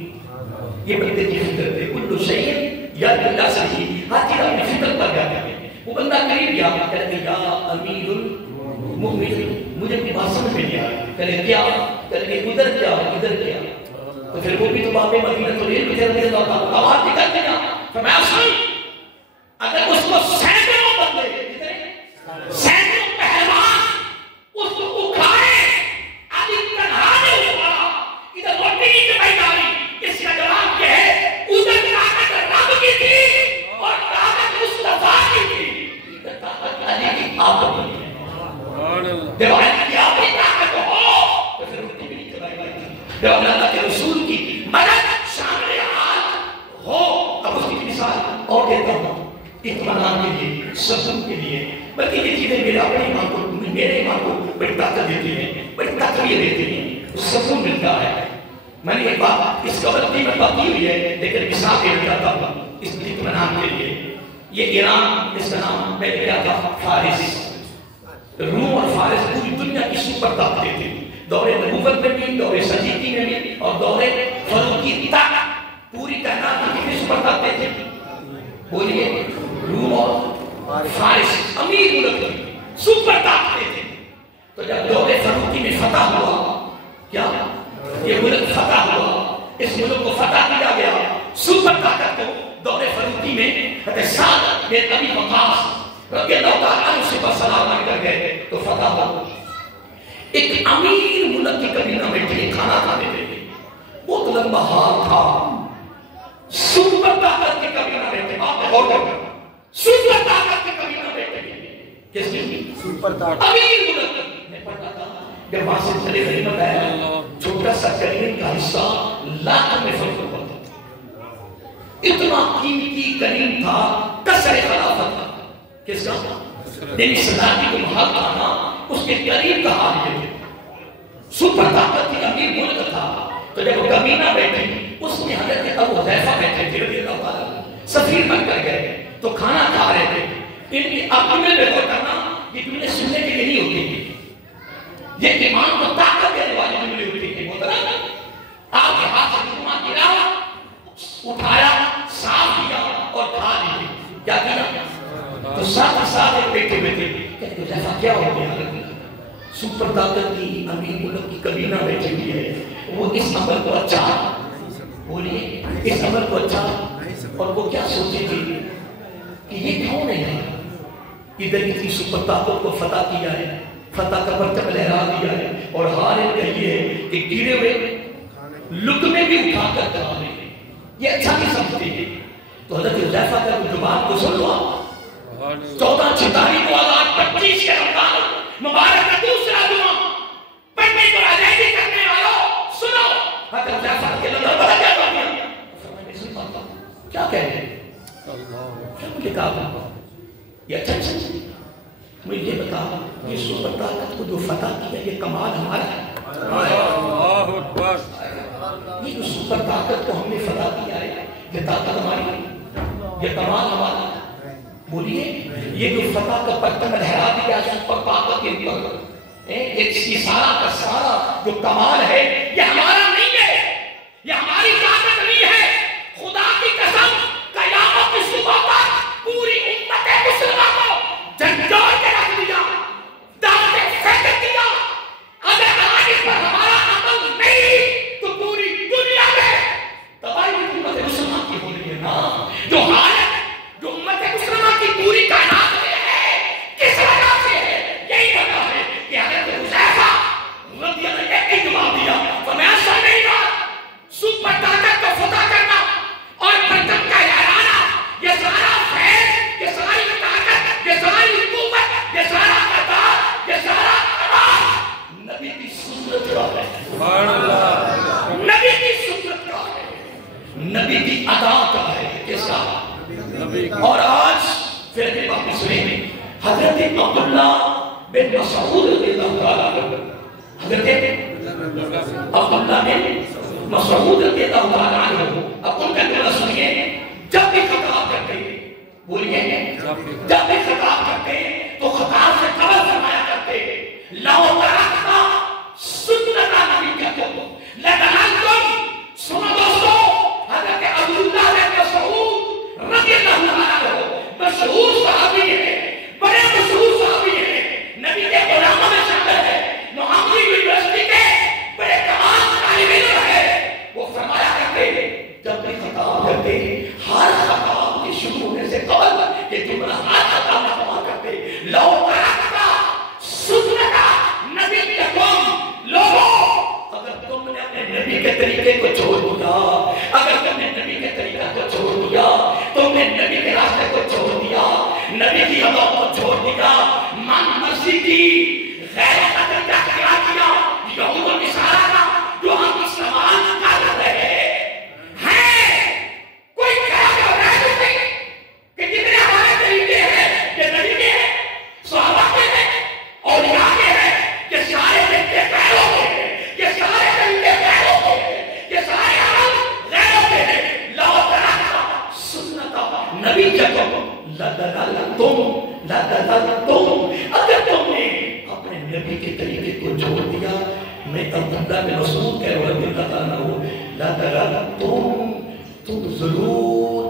یہ بندے کی فطرت ہے. کل شیء یا اللہ صحیح, ہر چیز اپنی فطرت پر جاتا ہے. وہ بندہ قریب گیا, کہتے یا امیر المؤمنین, مجھے اپنی بات سمجھ میں نہیں آیا. کہتے کیا, کہتے ادھر کیا ادھر کیا. تو پھر وہ بھی تو باب مدینہ تو ریل بھی چلتے تھا, آواز نکل گیا. فرمایا سن, اگر اس کو سینکڑوں بندے سینکڑوں پہلوان اس کو اکھاڑے, علی تنہا نے اٹھایا, ادھر روٹی نہیں چبائی جا رہی. اس کا جواب یہ ہے, ادھر طاقت رب کی تھی اور طاقت مصطفیٰ کی تھی. ادھر طاقت علی کی آپ کی ہے, جب علی کی آپ کی طاقت ہو تو پھر روٹی بھی نہیں چبائی جا رہی. جب اللہ کے رسول کی مدد شامل حال ہو, اب اس کی مثال اور دیتا ہوں اطمینان کے لیے, سکون کے لیے. بلکہ یہ چیزیں میرے اپنے ایمان کو, میرے ایمان کو بڑی طاقت دیتی ہیں, بڑی تقویت دیتی ہیں, سکون ملتا ہے. میں نے ایک بات اس غلطی میں بات کی ہوئی ہے, لیکن مثال دینا چاہتا ہوں اس اطمینان کے لیے. یہ ایران, اس کا نام میں نے کیا تھا, فارس. روم اور فارس پوری دنیا کی سپر طاقتیں تھیں, دور نبوت میں بھی, دور صدیقی میں بھی, اور دور فاروقی تک پوری کائنات کی کتنی سپر طاقتیں تھیں. بولیے, روم اور فارس امیر ملک تھے, سپر طاقتیں تھیں. تو جب دور فاروقی میں فتح ہوا, کیا یہ ملک فتح ہوا, اس ملک کو فتح کیا گیا, سپر طاقت کو دور فاروقی میں حضرت سعد بن ابی وقاص رضی اللہ تعالیٰ عنہ سے سلام کر گئے تو فتح ہوا. ایک امیر ملک کی کبینہ بیٹھے کھانا کھانے تھے, بہت لمبا ہاتھ تھا, سپر طاقت کی کبینہ بیٹھے, آپ غور کریں, سپر طاقت کی کبینہ بیٹھے, کس کی سپر طاقت, امیر ملک. میں پڑھتا تھا جب وہاں سے چلے غنیمت آیا, چھوٹا سا کریم کا حصہ لاکھ میں فرق ہوتا تھا. اتنا قیمتی کریم تھا, کسر خلافت تھا. کس کا, یعنی صداقی کو محل تھا نا, اس کے قریب کا حال یہ تھے. سپر طاقت کی امیر ملک تھا. تو جب وہ کمینہ بیٹھے, اس میں حضرت ابو حذیفہ بیٹھے تھے رضی اللہ تعالیٰ, سفیر بن کر گئے, تو کھانا کھا رہے تھے. ان کی جملے پہ غور کرنا, یہ جملے سننے کے لیے نہیں ہوتی, یہ ایمان کو طاقت دینے والی جملے ہوتی ہیں. محترم, آپ کے ہاتھ سے لقمہ گرا, اٹھایا, صاف کیا اور کھا لیے. کیا کیا؟ تو ساتھ ساتھ بیٹھے بیٹھے کہتے ہیں جیسا کیا ہو گیا, سپر طاقت کی امیر ملک کی کبینہ بیٹھی ہوئی ہے, وہ اس عمل کو اچھا, بولیے اس عمل کو اچھا, اور وہ کیا سوچے تھے کہ یہ کون ہے, ادھر اتنی سپر طاقت کو فتح کیا ہے, فتح کا پرچم لہرا دیا ہے, اور حال ان کا یہ ہے کہ گرے ہوئے لقمے بھی اٹھا کر کھا رہے ہیں. یہ اچھا نہیں سمجھتے ہیں. تو حضرت حذیفہ کا زبان کو سن لو, 14 تاریخ کو آزاد 25 کے رمضان مبارک کا دوسرا جمعہ پڑھنے کو راجعی کرنے والوں سنو. حضرت حذیفہ کے اندر بڑا کیا کہا گیا, میں سن پاتا ہوں کیا کہہ رہے ہیں, کیا مجھے کہا یہ اچھا نہیں سمجھتے. مجھے یہ بتا, یہ سپر طاقت کو جو فتح کیا یہ کمال ہمارا ہے. یہ جو سپر طاقت کو ہم نے فتح کیا ہے یہ طاقت ہماری ہے, یہ کمال ہمارا ہے. بولیے, یہ جو فتح کا پرچم لہرا دیا سپر طاقت کے اوپر, یہ سارا کا سارا جو کمال ہے یہ ہمارا نہیں ہے, یہ ہماری طاقت نہیں ہے. خدا کی قسم, قیامت کی صبح تک پوری امت مسلمہ کو جھنجھوڑ کے رکھ دیا, دعوت پھینک دیا. اگر آج اس پر ہمارا عمل نہیں تو پوری دنیا میں تباہی امت مسلمہ کی ہو رہی ہے نا. جو حالت جو امت مسلمہ کی پوری کائنات میں ہے, کس وجہ سے ہے, یہی وجہ ہے کہ حضرت حذیفہ رضی اللہ عنہ نے جواب دیا, فرمایا سن نہیں بات, سپر طاقت کو فتح کرنا اور پرچم کا لہرانا, یہ سارا فیض, یہ ساری طاقت, یہ ساری حکومت, یہ سارا قدرت, یہ سارا کمال نبی کی سنت کا ہے. سبحان اللہ, نبی کی سنت کا ہے, نبی کی ادا کا ہے. کس کا؟ اور آج پھر اگلی بات بھی سنیں، حضرت عبداللہ بن مسعود رضی اللہ تعالیٰ عنہ، حضرت عبداللہ بن مسعود رضی اللہ تعالیٰ عنہ، اب ان کا جملہ سنیے، جب بھی خطاب کرتے بولیے، جب بھی خطاب کرتے تو خطاب سے قبل فرمایا کرتے لو ترکنا سنت نبی کو لدللتم. سنو دوستو، حضرت عبداللہ بن مسعود رضی اللہ عنہ مشہور صحابی ہے، بڑے مشہور صحابی ہے، نبی کے غلاموں میں شامل ہے، محمد یونیورسٹی کے بڑے کمال طالب علم ہے. وہ فرمایا کرتے جب بھی خطاب کرتے ہر خطاب کے شروع ہونے سے قبل کہ جملہ ہر خطاب میں فرمایا کرتے لو ترکنا سنت نبی کو، لوگوں اگر تم نے اپنے نبی کے طریقے کو چھوڑ دیا، اگر تم نے نبی کے طریقہ کو چھوڑ دیا، تم نے نبی کے راستے کو چھوڑ دیا، نبی کی ہدایت کو چھوڑ دیا، من مرضی کی غیرت کا طریقہ اختیار کیا، یہود و نصارہ کا جو ہم استعمال کر رہے ہیں، کوئی کہا رہا ہے کہ جتنے ہمارے طریقے ہیں یہ نبی کے ہیں، صحابہ کے ہیں، اولیاء کے ہیں، یہ سارے طریقے غیروں کے ہیں، یہ سارے طریقے غیروں کے ہیں، یہ سارے عمل غیروں کے ہیں. لو ترکنا سنت نبی کو لدللتم، اگر تم نے اپنے نبی کے طریقے کو چھوڑ دیا، میں عبداللہ بن مسعود کہہ رہا ہوں اللہ تعالیٰ ہوں لدللتم، تم ضرور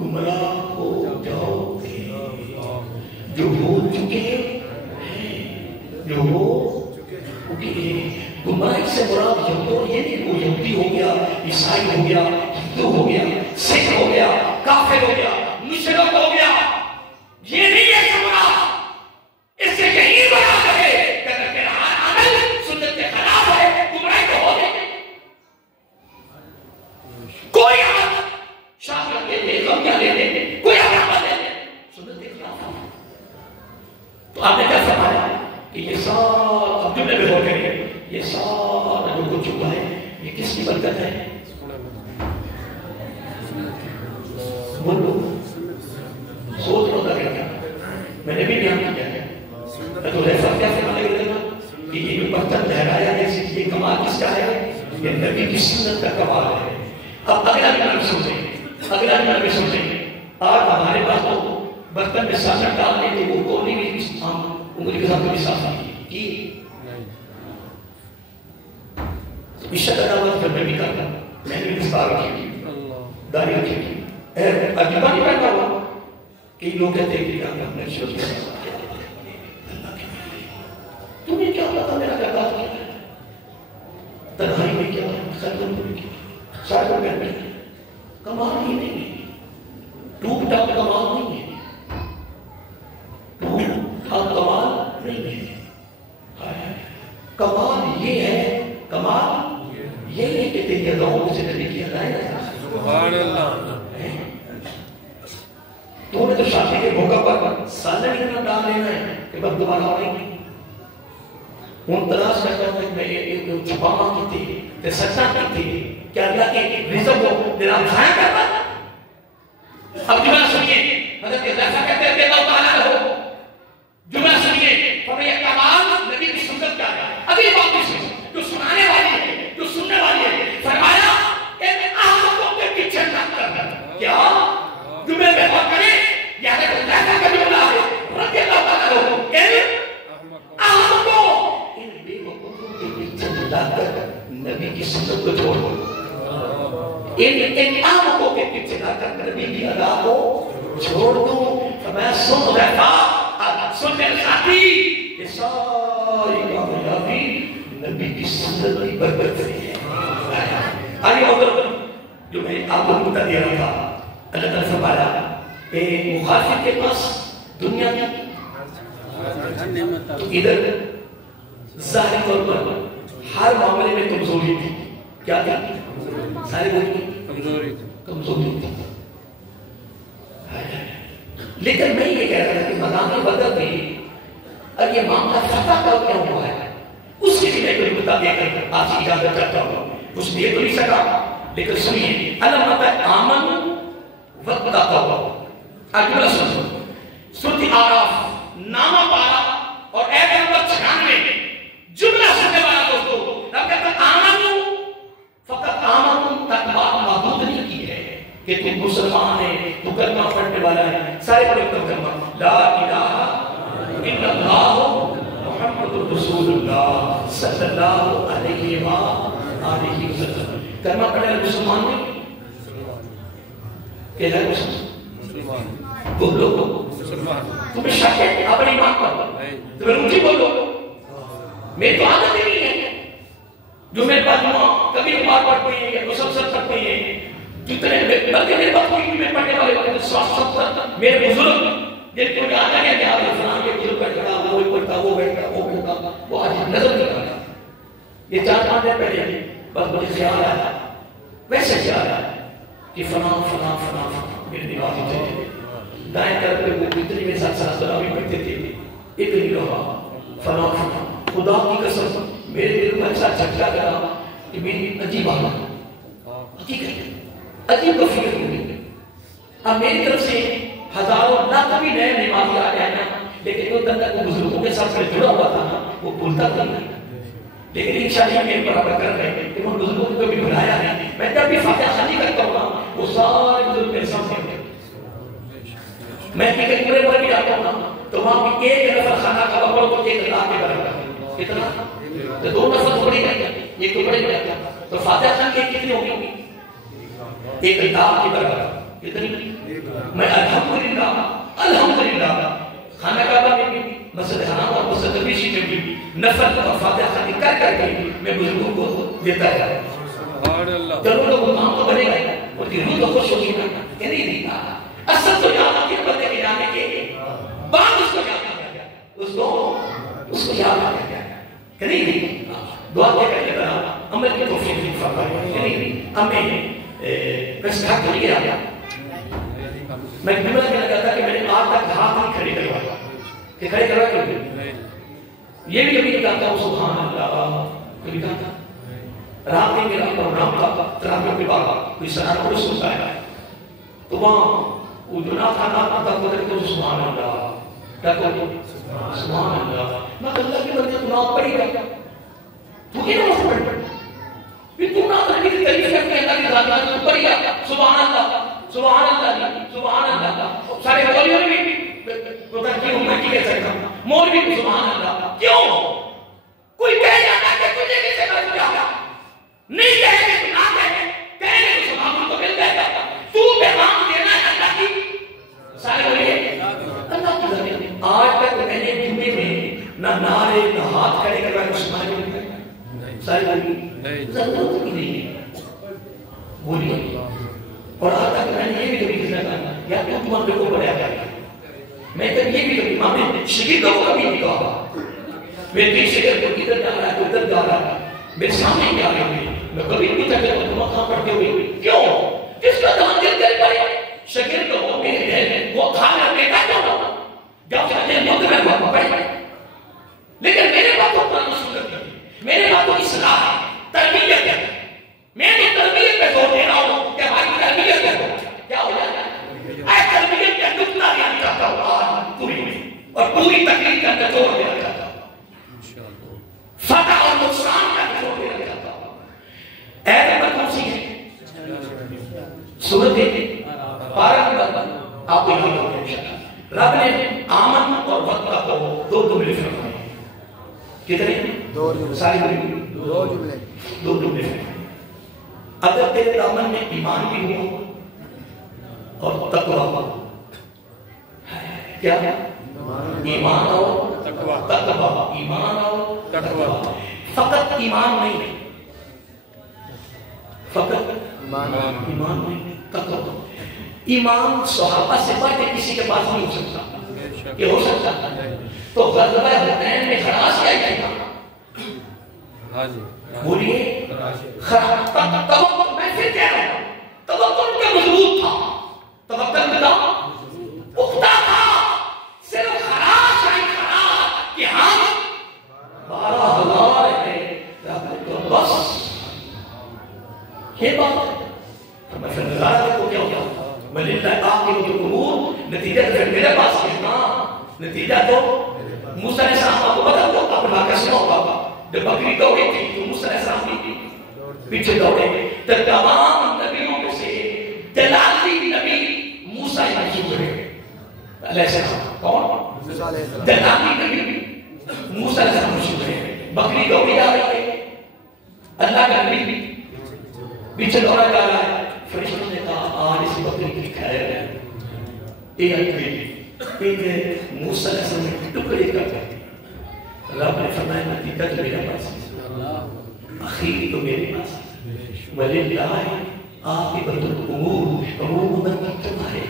گمراہ ہو جاؤ گے. جو ہو چکے ہیں، جو ہو چکے ہیں. گمراہی سے مراد یہ نہیں وہ یہودی ہو گیا، عیسائی ہو گیا، ہندو ہو گیا، سکھ ہو گیا، کافر ہو گیا، مشرک ہو گیا، یہ نہیں ہے مراد. اس سے یہی مراد ہے کہ اگر میرا عمل سنت کے خلاف ہے گمراہی تو ہو گئی. کوئی عمل شاہ لے لے، غمیہ لے لے، کوئی عمل لے لے، سنت کے خلاف ہے. تو آپ نے کیا فرمایا کہ یہ سارا اب جملے میں ہو گئے، یہ سارا جو کچھ ہوا ہے یہ کس کی برکت ہے؟ بولو، سوچ لو تھا کیا میں نے بھی بیان کیا ہے تو ایسا کیا فرمایا گیا کہ یہ جو برتن لہرایا ہے یہ کمال کس کا ہے؟ یہ نبی کی سنت کا کمال ہے. اب اگلا جملہ سوچیں، اگلا جملہ سوچیں، آج ہمارے پاس تو برتن میں سانچہ ڈال دیں تو وہ کولی بھی انگلی کے ساتھ کبھی صاف نہیں کی. اس شکل کا بات میں بھی کرتا ہوں، میں نے بھی دستار رکھی کی، داڑھی رکھی کی، عجیبہ نہیں کرتا ہوا. کئی لوگ کہتے ہیں کہ ہم نے شروع کیا اللہ کے تمہیں کیا پتا میرا کیا بات کیا ہے، تنہائی میں کیا ہے، خلقوں میں کیا، سارے میں میں کمال ہی نہیں ہے، ٹوپ ٹاپ کمال نہیں ہے، ٹوپ ٹاپ کمال نہیں ہے. کمال یہ ہے، کمال یہ ہے کہ تیری اداؤں سے نبی کی ادائیں سبحان اللہ. تو نے تو شادی کے موقع پر سالہ اتنا ڈال لینا ہے کہ بس دوبارہ آئیں گے. ان تلاش کرتا ہوں کہ میں ایک چھپاما کی تھی کہ سچا کی تھی کہ اللہ کے رزق کو میرا ضائع کرنا. اب جملہ سنیے، حضرت ایسا کہتے ہیں کہ اللہ تعالیٰ ہو. جملہ سنیے، فرمایا کمال نبی کی سنت کا ہے. اگلی بات بھی سنیے جو سنانے والی ہے، جو سننے والی ہے. فرمایا ان احمقوں کے پیچھے نہ کرنا. کیا جملے میں غور کریں، یہ حضرت ایسا کا جملہ ہے رضی اللہ تعالیٰ عنہ. ان احمقوں، ان بے وقوفوں کے پیچھے نہ کر نبی کی سنت کو چھوڑ دو. ان احمقوں کے پیچھے نہ کر نبی کی ادا کو چھوڑ دو. فرمایا سن رہتا سن میرے ساتھی، یہ ساری کامیابی نبی کی سنت کی برکت سے ہے. آئیے اگر جو میں آپ کو مدد دے رہا تھا، اللہ تعالیٰ سے فرمایا مخالف کے پاس دنیا کی تو ادھر ظاہری طور پر ہر معاملے میں کمزوری تھی. کیا تھی؟ سارے کمزوری تھی. لیکن میں یہ کہہ رہا تھا کہ مقام بدل تھی اور یہ معاملہ فتح کا کیا ہوا ہے اس کی بھی میں کوئی بتا دے کر آج کی اجازت کرتا ہوں. کچھ دے تو نہیں سکا لیکن سنیے، اللہ مطلب آمن واتقوا. اگلا سنو سورۃ اعراف نامہ پارا اور ایت نمبر 96 جملہ سننے والا دوستو رب کہتا آمنو فقط آمنو تک بات محدود نہیں کی ہے کہ تم مسلمان ہے تو کلمہ پڑھنے والا ہے. سارے پڑھے کلمہ لا الہ الا اللہ محمد رسول اللہ صلی اللہ علیہ وآلہ وسلم. کلمہ پڑھنے والا مسلمان نہیں کہتا ہے مسلمان. بولو تمہیں شک ہے اپنے ایمان پر تمہیں اونچی بولو. میری تو عادت نہیں ہے جو میرے پاس کبھی بار پڑھتے ہیں یا مسلسل پڑھتے ہیں جتنے بلکہ میرے پاس کوئی میں پڑھنے والے میرے بزرگ جن کو آتا ہے کہ آپ فلاں کے بزرگ کا کھڑا وہ پڑھتا وہ بیٹھتا وہ آج نظر نہیں آتا. یہ 4-5 دن پہلے بس مجھے خیال آیا ویسے خیال آیا کہ فلاں فلاں فلاں میرے دماغ میں چلتے تھے دائیں طرف پہ وہ اتنی میرے ساتھ سلام پڑھتے تھے ایک نہیں رہا فلاں فلاں. خدا کی قسم میرے دل میں ایسا جھٹکا کرا کہ میری عجیب حالت حقیقت عجیب کفیت ہوئی. اب میری طرف سے ہزاروں لاکھ بھی نئے نمازی آ جائے نا لیکن جو تندر کو بزرگوں کے ساتھ میں جڑا ہوا تھا نا وہ بھولتا تھا نہیں. لیکن انشاءاللہ میرے برابر کر رہے ہیں کہ وہ بزرگوں کو بھی بلایا نہیں. میں جب بھی فاتحہ خانی کرتا ہوں نا وہ سارے بزرگ میرے سامنے ہوتے ہیں. میں ٹکٹ پورے پر بھی آتا ہوں نا تو وہاں بھی ایک نفر خانہ کا بابا کو 1 لاکھ کے برابر کتنا تو 2 نفر ٹکڑے نہیں جاتے یہ ٹکڑے نہیں جاتا تو فاتحہ خان کے کتنی ہوگی 1 لاکھ کے برابر کتنی. میں الحمدللہ خانہ کعبہ میں بھی مسجد حرام اور مسجد نبوی میں بھی نفل اور فاتحہ خانی کر کے میں بزرگوں کو دیتا ہے. چلو لوگ کام تو بنے گا اور روح تو خوش ہوگی نا کہ نہیں دیتا اصل تو یاد آتی بندے کے جانے کے بعد اس کو یاد آ گیا اس کو یاد آ گیا کہ نہیں دعا کیا کرنے کا عمل کی توفیق دی فرمائے کہ نہیں ہمیں بس حق نہیں آیا. میں جملہ کہنا چاہتا کہ میں نے آج تک ہاتھ نہیں کھڑے کروایا کہ کھڑے کروا کیوں یہ بھی کبھی نہیں کہتا ہوں سبحان اللہ کبھی کہتا رات میں میرا پروگرام تھا تراویح کے بعد کوئی سنان کو سنتا ہے تو وہاں وہ جناب کا نام آتا تو سبحان اللہ کیا کہو سبحان اللہ. میں اللہ کے بندے گناہ پڑھی گا تو یہ نہ پڑھ پھر تو نہ تک کی تعریف کر کے اللہ کی ذات کو پڑھی گا سبحان اللہ سبحان اللہ سبحان اللہ. سارے مولویوں نے بھی پتہ کیوں میں کہہ سکتا ہوں مولوی بھی سبحان اللہ کیوں کوئی کہہ جاتا کہ تجھے کسے کر دیا نہیں کہے کہ نہ کہے کہنے کو سبحان اللہ تو مل جائے گا. تو پیغام دینا ہے اللہ کی سارے بولیے اللہ کی ذات. آج تک میں نے جمعے میں نہ نعرے نہ ہاتھ کھڑے کروائے کچھ سمجھ نہیں سارے بولیے ضرورت ہی نہیں ہے بولیے. اور آج تک میں نے یہ بھی کبھی کہنا کہا یا تو تمہارے کو بڑھایا جائے میں تب یہ بھی کبھی ماں نے شگردوں کو کبھی نہیں کہا میرے پیچھے کر کو ادھر جا رہا ہے تو ادھر جا رہا ہے میرے سامنے کیا رہے ہوئے میں کبھی نہیں تک تم کہاں پڑھتے ہوئے کیوں کس کا دھان دل کر پائے شگردوں کو میرے دل میں وہ کھانا بیٹا کیوں نہ جب چاہتے ہیں مدد میں بابا پڑھ لیکن میرے باتوں پر مسئولت نہیں میرے باتوں کی صلاح ہے تربیت ہے میں نے تربیت پہ زور دے رہا ہوں کہ ہماری تربیت پہ کیا ہو جاتا ہے اے تربیت کا نقطہ دینا چاہتا ہوں آج پوری میں اور پوری تقریر کا نچوڑ دینا چاہتا ہوں فتح اور نقصان کا نچوڑ دینا چاہتا ہوں. اے نمبر کون سی ہے سورت پارہ نمبر آپ کو یہاں پر رب نے آمن اور وقت کو دو جملے فرمائے کتنے ساری دو جملے اگر تیرے دامن میں ایمان بھی ہو اور تقوی ہو کیا ایمان اور تقوی ایمان اور تقوی فقط ایمان نہیں فقط ایمان نہیں تقوی. ایمان صحابہ سے بڑھ کے کسی کے پاس نہیں ہو سکتا کہ ہو سکتا تو غزوہ حنین میں خلاص کیا گیا بولیے توکل میں پھر کہہ رہا ہوں توکل کا مضبوط تھا توکل کا پختہ تھا صرف خلاص نہیں خلاص کہ ہم 12,000 ہے بس یہ بات ہے. میں پھر نظارہ دیکھو کیا ہوگا وللہ عاقبۃ الامور، نتیجہ تو میرے پاس ہے نا، نتیجہ تو موسیٰ علیہ السلام کو پتا تو اپنا کسمہ ہوگا جب بکری دوڑی تھی تو موسیٰ علیہ السلام کی پیچھے دوڑے تو تمام نبیوں میں سے دلالی نبی موسیٰ علیہ السلام کون؟ دلالی نبی موسیٰ علیہ السلام مشہور ہے. بکری دوڑی جا رہی ہے، اللہ کا نبی پیچھے دوڑا جا رہا ہے. فرشتوں نے کہا آج اس بکری کی خیر ہے. موسیٰ علیہ السلام نے ٹکڑے کرتے ہیں. رب نے فرمایا نتیجہ تو میرے پاس ہے، اخیر تو میرے پاس ہے. وللہ عاقبۃ الامور، امور مطلب تمہارے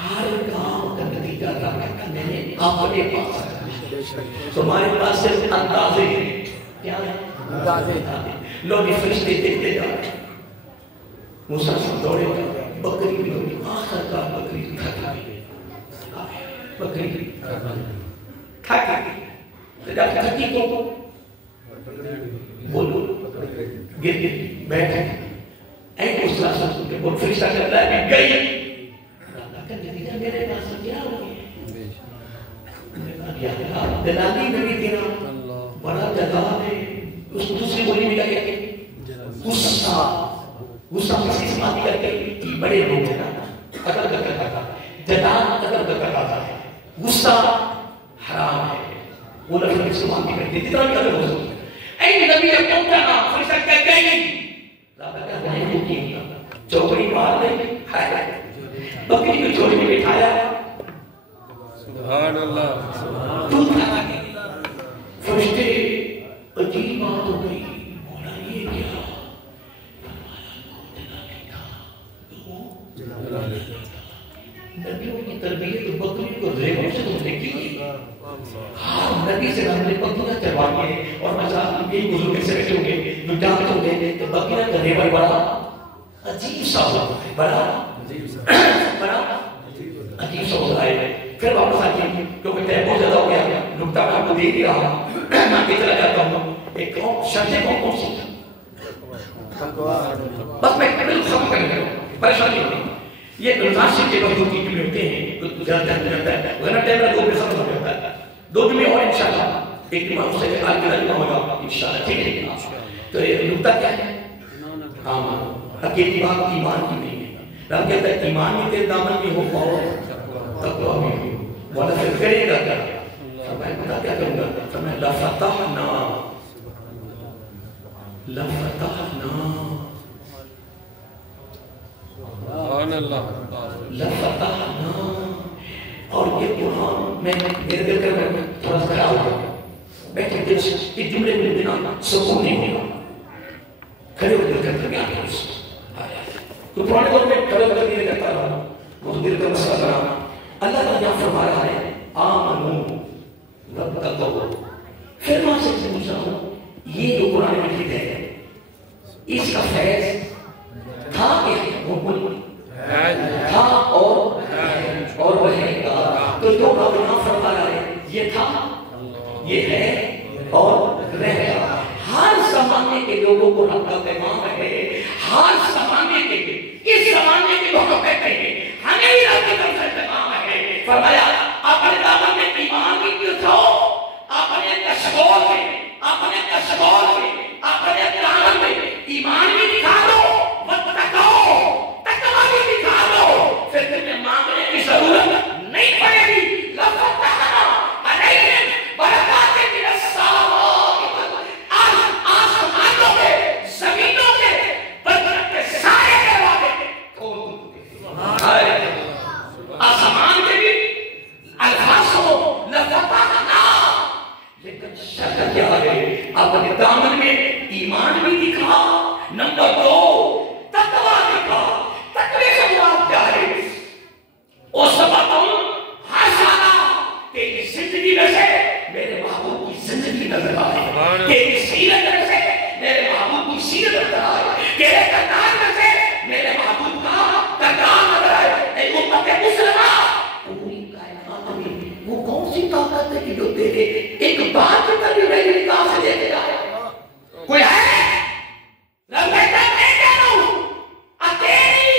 ہر کام کا نتیجہ رب کا میں نے اپنے پاس ہے. تمہارے پاس صرف اندازے ہیں. کیا ہے؟ اندازے. لوگ یہ فرشتے دیکھتے جا رہے ہیں. موسیٰ سے دوڑے جا رہے ہیں، بکری بھی دوڑی، آخر کا بکری تھک گئی. بکری تھک گئی. جب تھکی تو بولو گر گئی بیٹھے ایک اس طرح سن کے بول فرشتہ کرتا ہے کہ گئی. اللہ کا نتیجہ میرے پاس کیا ہو گیا؟ دلالی نبی تیرا بڑا دلال ہے. اس دوسری بولی میں کیا کہتے ہیں؟ غصہ. غصہ کسی سے بات کر کے بڑے لوگ ہیں نا قتل کرتا ہے، جلال قتل کرتا ہے. غصہ حرام ہے. وہ لفظ کسی سے بات کرتے جتنا بھی قتل ہو سکتا ہے. اے نبی اب پہنچا نا فرشتہ کہہ گئی رابطہ کہہ رہے ہیں کہ چوکڑی مار لیں بکری کو چوری میں بٹھایا. سبحان اللہ. فرشتے عجیب بات ہو گئی. بولا یہ کیا؟ نبیوں کی تربیت بکری کو ریبوں سے تم نے کی. ہاں نبی سے ہم نے بکریاں چروائی ہیں اور مذاق یہ بزرگ سے بیٹھے ہوں گے جو جانتے ہوں گے کہ بکریاں کا ریبر بڑا عجیب سا ہوتا ہے. بڑا عجیب سا ہوتا ہے. پھر واپس آتی ہے کیونکہ ٹائم بہت زیادہ ہو گیا. نکتہ میں آپ کو دے دیا میں بھی چلا جاتا ہوں. ایک شرطیں کون سی بس میں ختم کرنے لگا پریشانی ہوتی. یہ ناسک کے بندوں کی جملے ہوتے ہیں زیادہ جاتا ہے ورنہ ٹائم میں 2 میں ختم ہو جاتا ہے. 2 جملے اور انشاءاللہ ایک امام سے آج کے لئے ہوگا انشاءاللہ. ٹھیک ہے تو یہ نکتہ کیا ہے؟ اکیلی بات ایمان کی نہیں ہے. رب کہتا ہے ایمان بھی تیرے دامن میں ہو اور تقویٰ بھی ہو. بولا پھر کرے گا کیا؟ فرمایا بتا کیا کروں گا؟ فرمایا لفتحنا سبحان اللہ. لفتحنا. اور یہ قرآن میں میرے دل کر تھوڑا سا خیال ہو بیٹھے دل سے ایک جملے میں بنا سکون نہیں ہوگا. کھڑے ہو دل کر بیان کرو. تو پرانے دور میں کھڑے ہو کر نہیں کرتا رہا وہ تو دل کا مسئلہ رہا. اللہ تعالیٰ یہاں فرما رہا ہے آمنو رب کا قول. پھر وہاں سے پوچھ رہا ہوں یہ جو قرآن مجید ہے اس کا فیض تھا کہ تھا اور رہے گا. تو جو رب یہاں فرما رہا ہے یہ تھا یہ ہے اور رہے گا. ہر زمانے کے لوگوں کو رب کا پیغام ہے. ہر زمانے کے اس زمانے کے لوگوں کہتے ہیں ہمیں ہی رب کی طرف سے پیغام ہے. فرمایا اپنے دامن میں ایمان بھی کیوں اٹھاؤ. اپنے کشکول میں اپنے دامن میں ایمان بھی دکھا دو تقویٰ بھی دکھا دو. پھر تمہیں مانگنے کی ضرورت نہیں پڑے گی. لفتحنا علیہم برکات من السماء والارض. آسمانوں کے زمینوں کے برکت کے سائے دروازے کھول دے. آسمان کے بھی الفاظ ہو لفتحنا. لیکن شرط کیا ہے؟ اپنے دامن میں ایمان بھی دکھا. نمبر 2 تقویٰ دکھا. تقوی کا جواب کیا ہے؟ او سبقم حسنا. تیری زندگی میں سے میرے محبوب کی زندگی نظر آئے. تیری سیرت میں سے میرے محبوب کی سیرت نظر آئے. تیرے کردار میں سے میرے محبوب کا کردار نظر آئے. اے امت مسلمہ پوری کائنات میں وہ کون سی طاقت ہے کہ جو تیرے ایک بات کی طرف میری نگاہ سے دیکھے جائے؟ کوئی ہے؟ رب کہتا ہے میں کہہ رہا ہوں اکیلی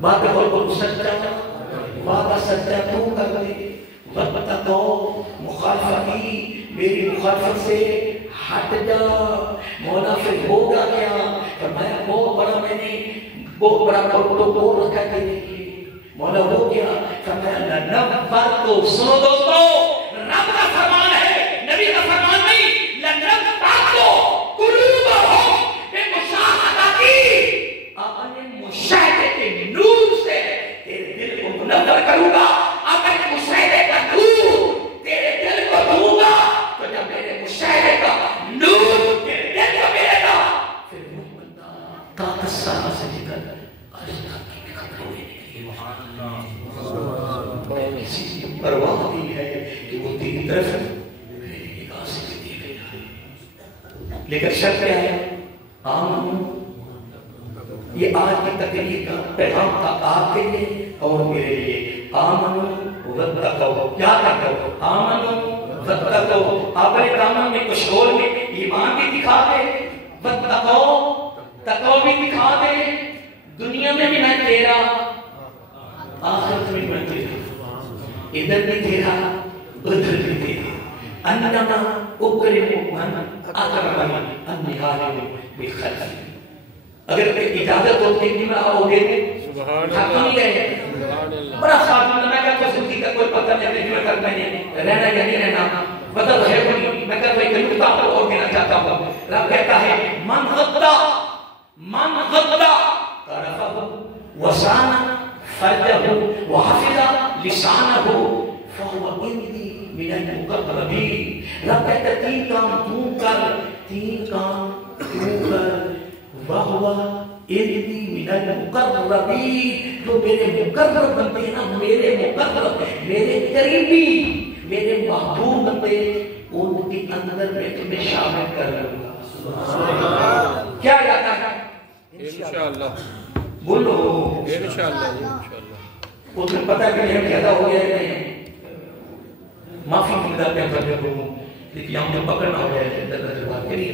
بات کو سچا وعدہ سچا تو کر دے وقت تو مخالفتی میری مخالفت سے ہٹ جا مولا پھر ہوگا کیا فرمایا بہت بڑا میں نے بہت بڑا پروٹوکول رکھا تیرے لیے مولا ہو گیا فرمایا لنبت تو سنو دوستو رب کا فرمان ہے نبی کا فرمان نہیں لنبت تو قلوبہم بمشاہدتی اپنے مشاہدے کے نور سے تیرے دل کو منور کروں گا اپنے مشاہدے کا نور تیرے دل کو دوں گا تو جب میرے مشاہدے کا نور تیرے دل کو ملے گا پھر وہ بندہ طاقت سارا سے لے کر اشتاق کی خطر ہونے کے لیے کسی کی پرواہ نہیں ہے کہ وہ تیری طرف میری نگاہ سے بھی دیکھ رہا ہے لیکن شرط کیا ہے آمن یہ آج کی تقریر کا پیغام تھا آپ کے لیے اور میرے لیے آمن واتقوا کیا کرو آمن واتقوا اپنے کاموں میں کچھ اور میں ایمان بھی دکھا دے واتقوا تقوی بھی دکھا دے دنیا میں بھی میں تیرا آخرت میں میں تیرا ادھر بھی تیرا ادھر بھی تیرا انما اکرم من اکرم النہار بخلق اگر اجازت ہوتی ہے کہ میں آؤ گے حق نہیں ہے بڑا خاتم میں کہتا زندگی کا کوئی پتہ نہیں میں کرتا نہیں رہنا یا نہیں رہنا پتہ ہے کوئی میں کہتا ایک نکتہ اور دینا چاہتا ہوں رب کہتا ہے من غضا طرفہ وسانا فرجہ وحفظ لسانہ فہو اندی من المقربین رب کہتا تین کام تو کر وَهُوَ اِذْنِي مِنَ الْمُقَرَّبِينَ جو میرے مقرب بنتے ہیں نا میرے مقرب میرے قریبی میرے محبوب بنتے ان کے اندر میں تمہیں شامل کر لوں گا کیا جاتا ہے انشاءاللہ بولو انشاءاللہ وہ تمہیں پتہ ہے کہ ہم کہتا ہو گیا ہے معافی مقدار پہ اپنے لوگوں لیکن ہم جو پکڑنا ہو گیا ہے اللہ جواب کری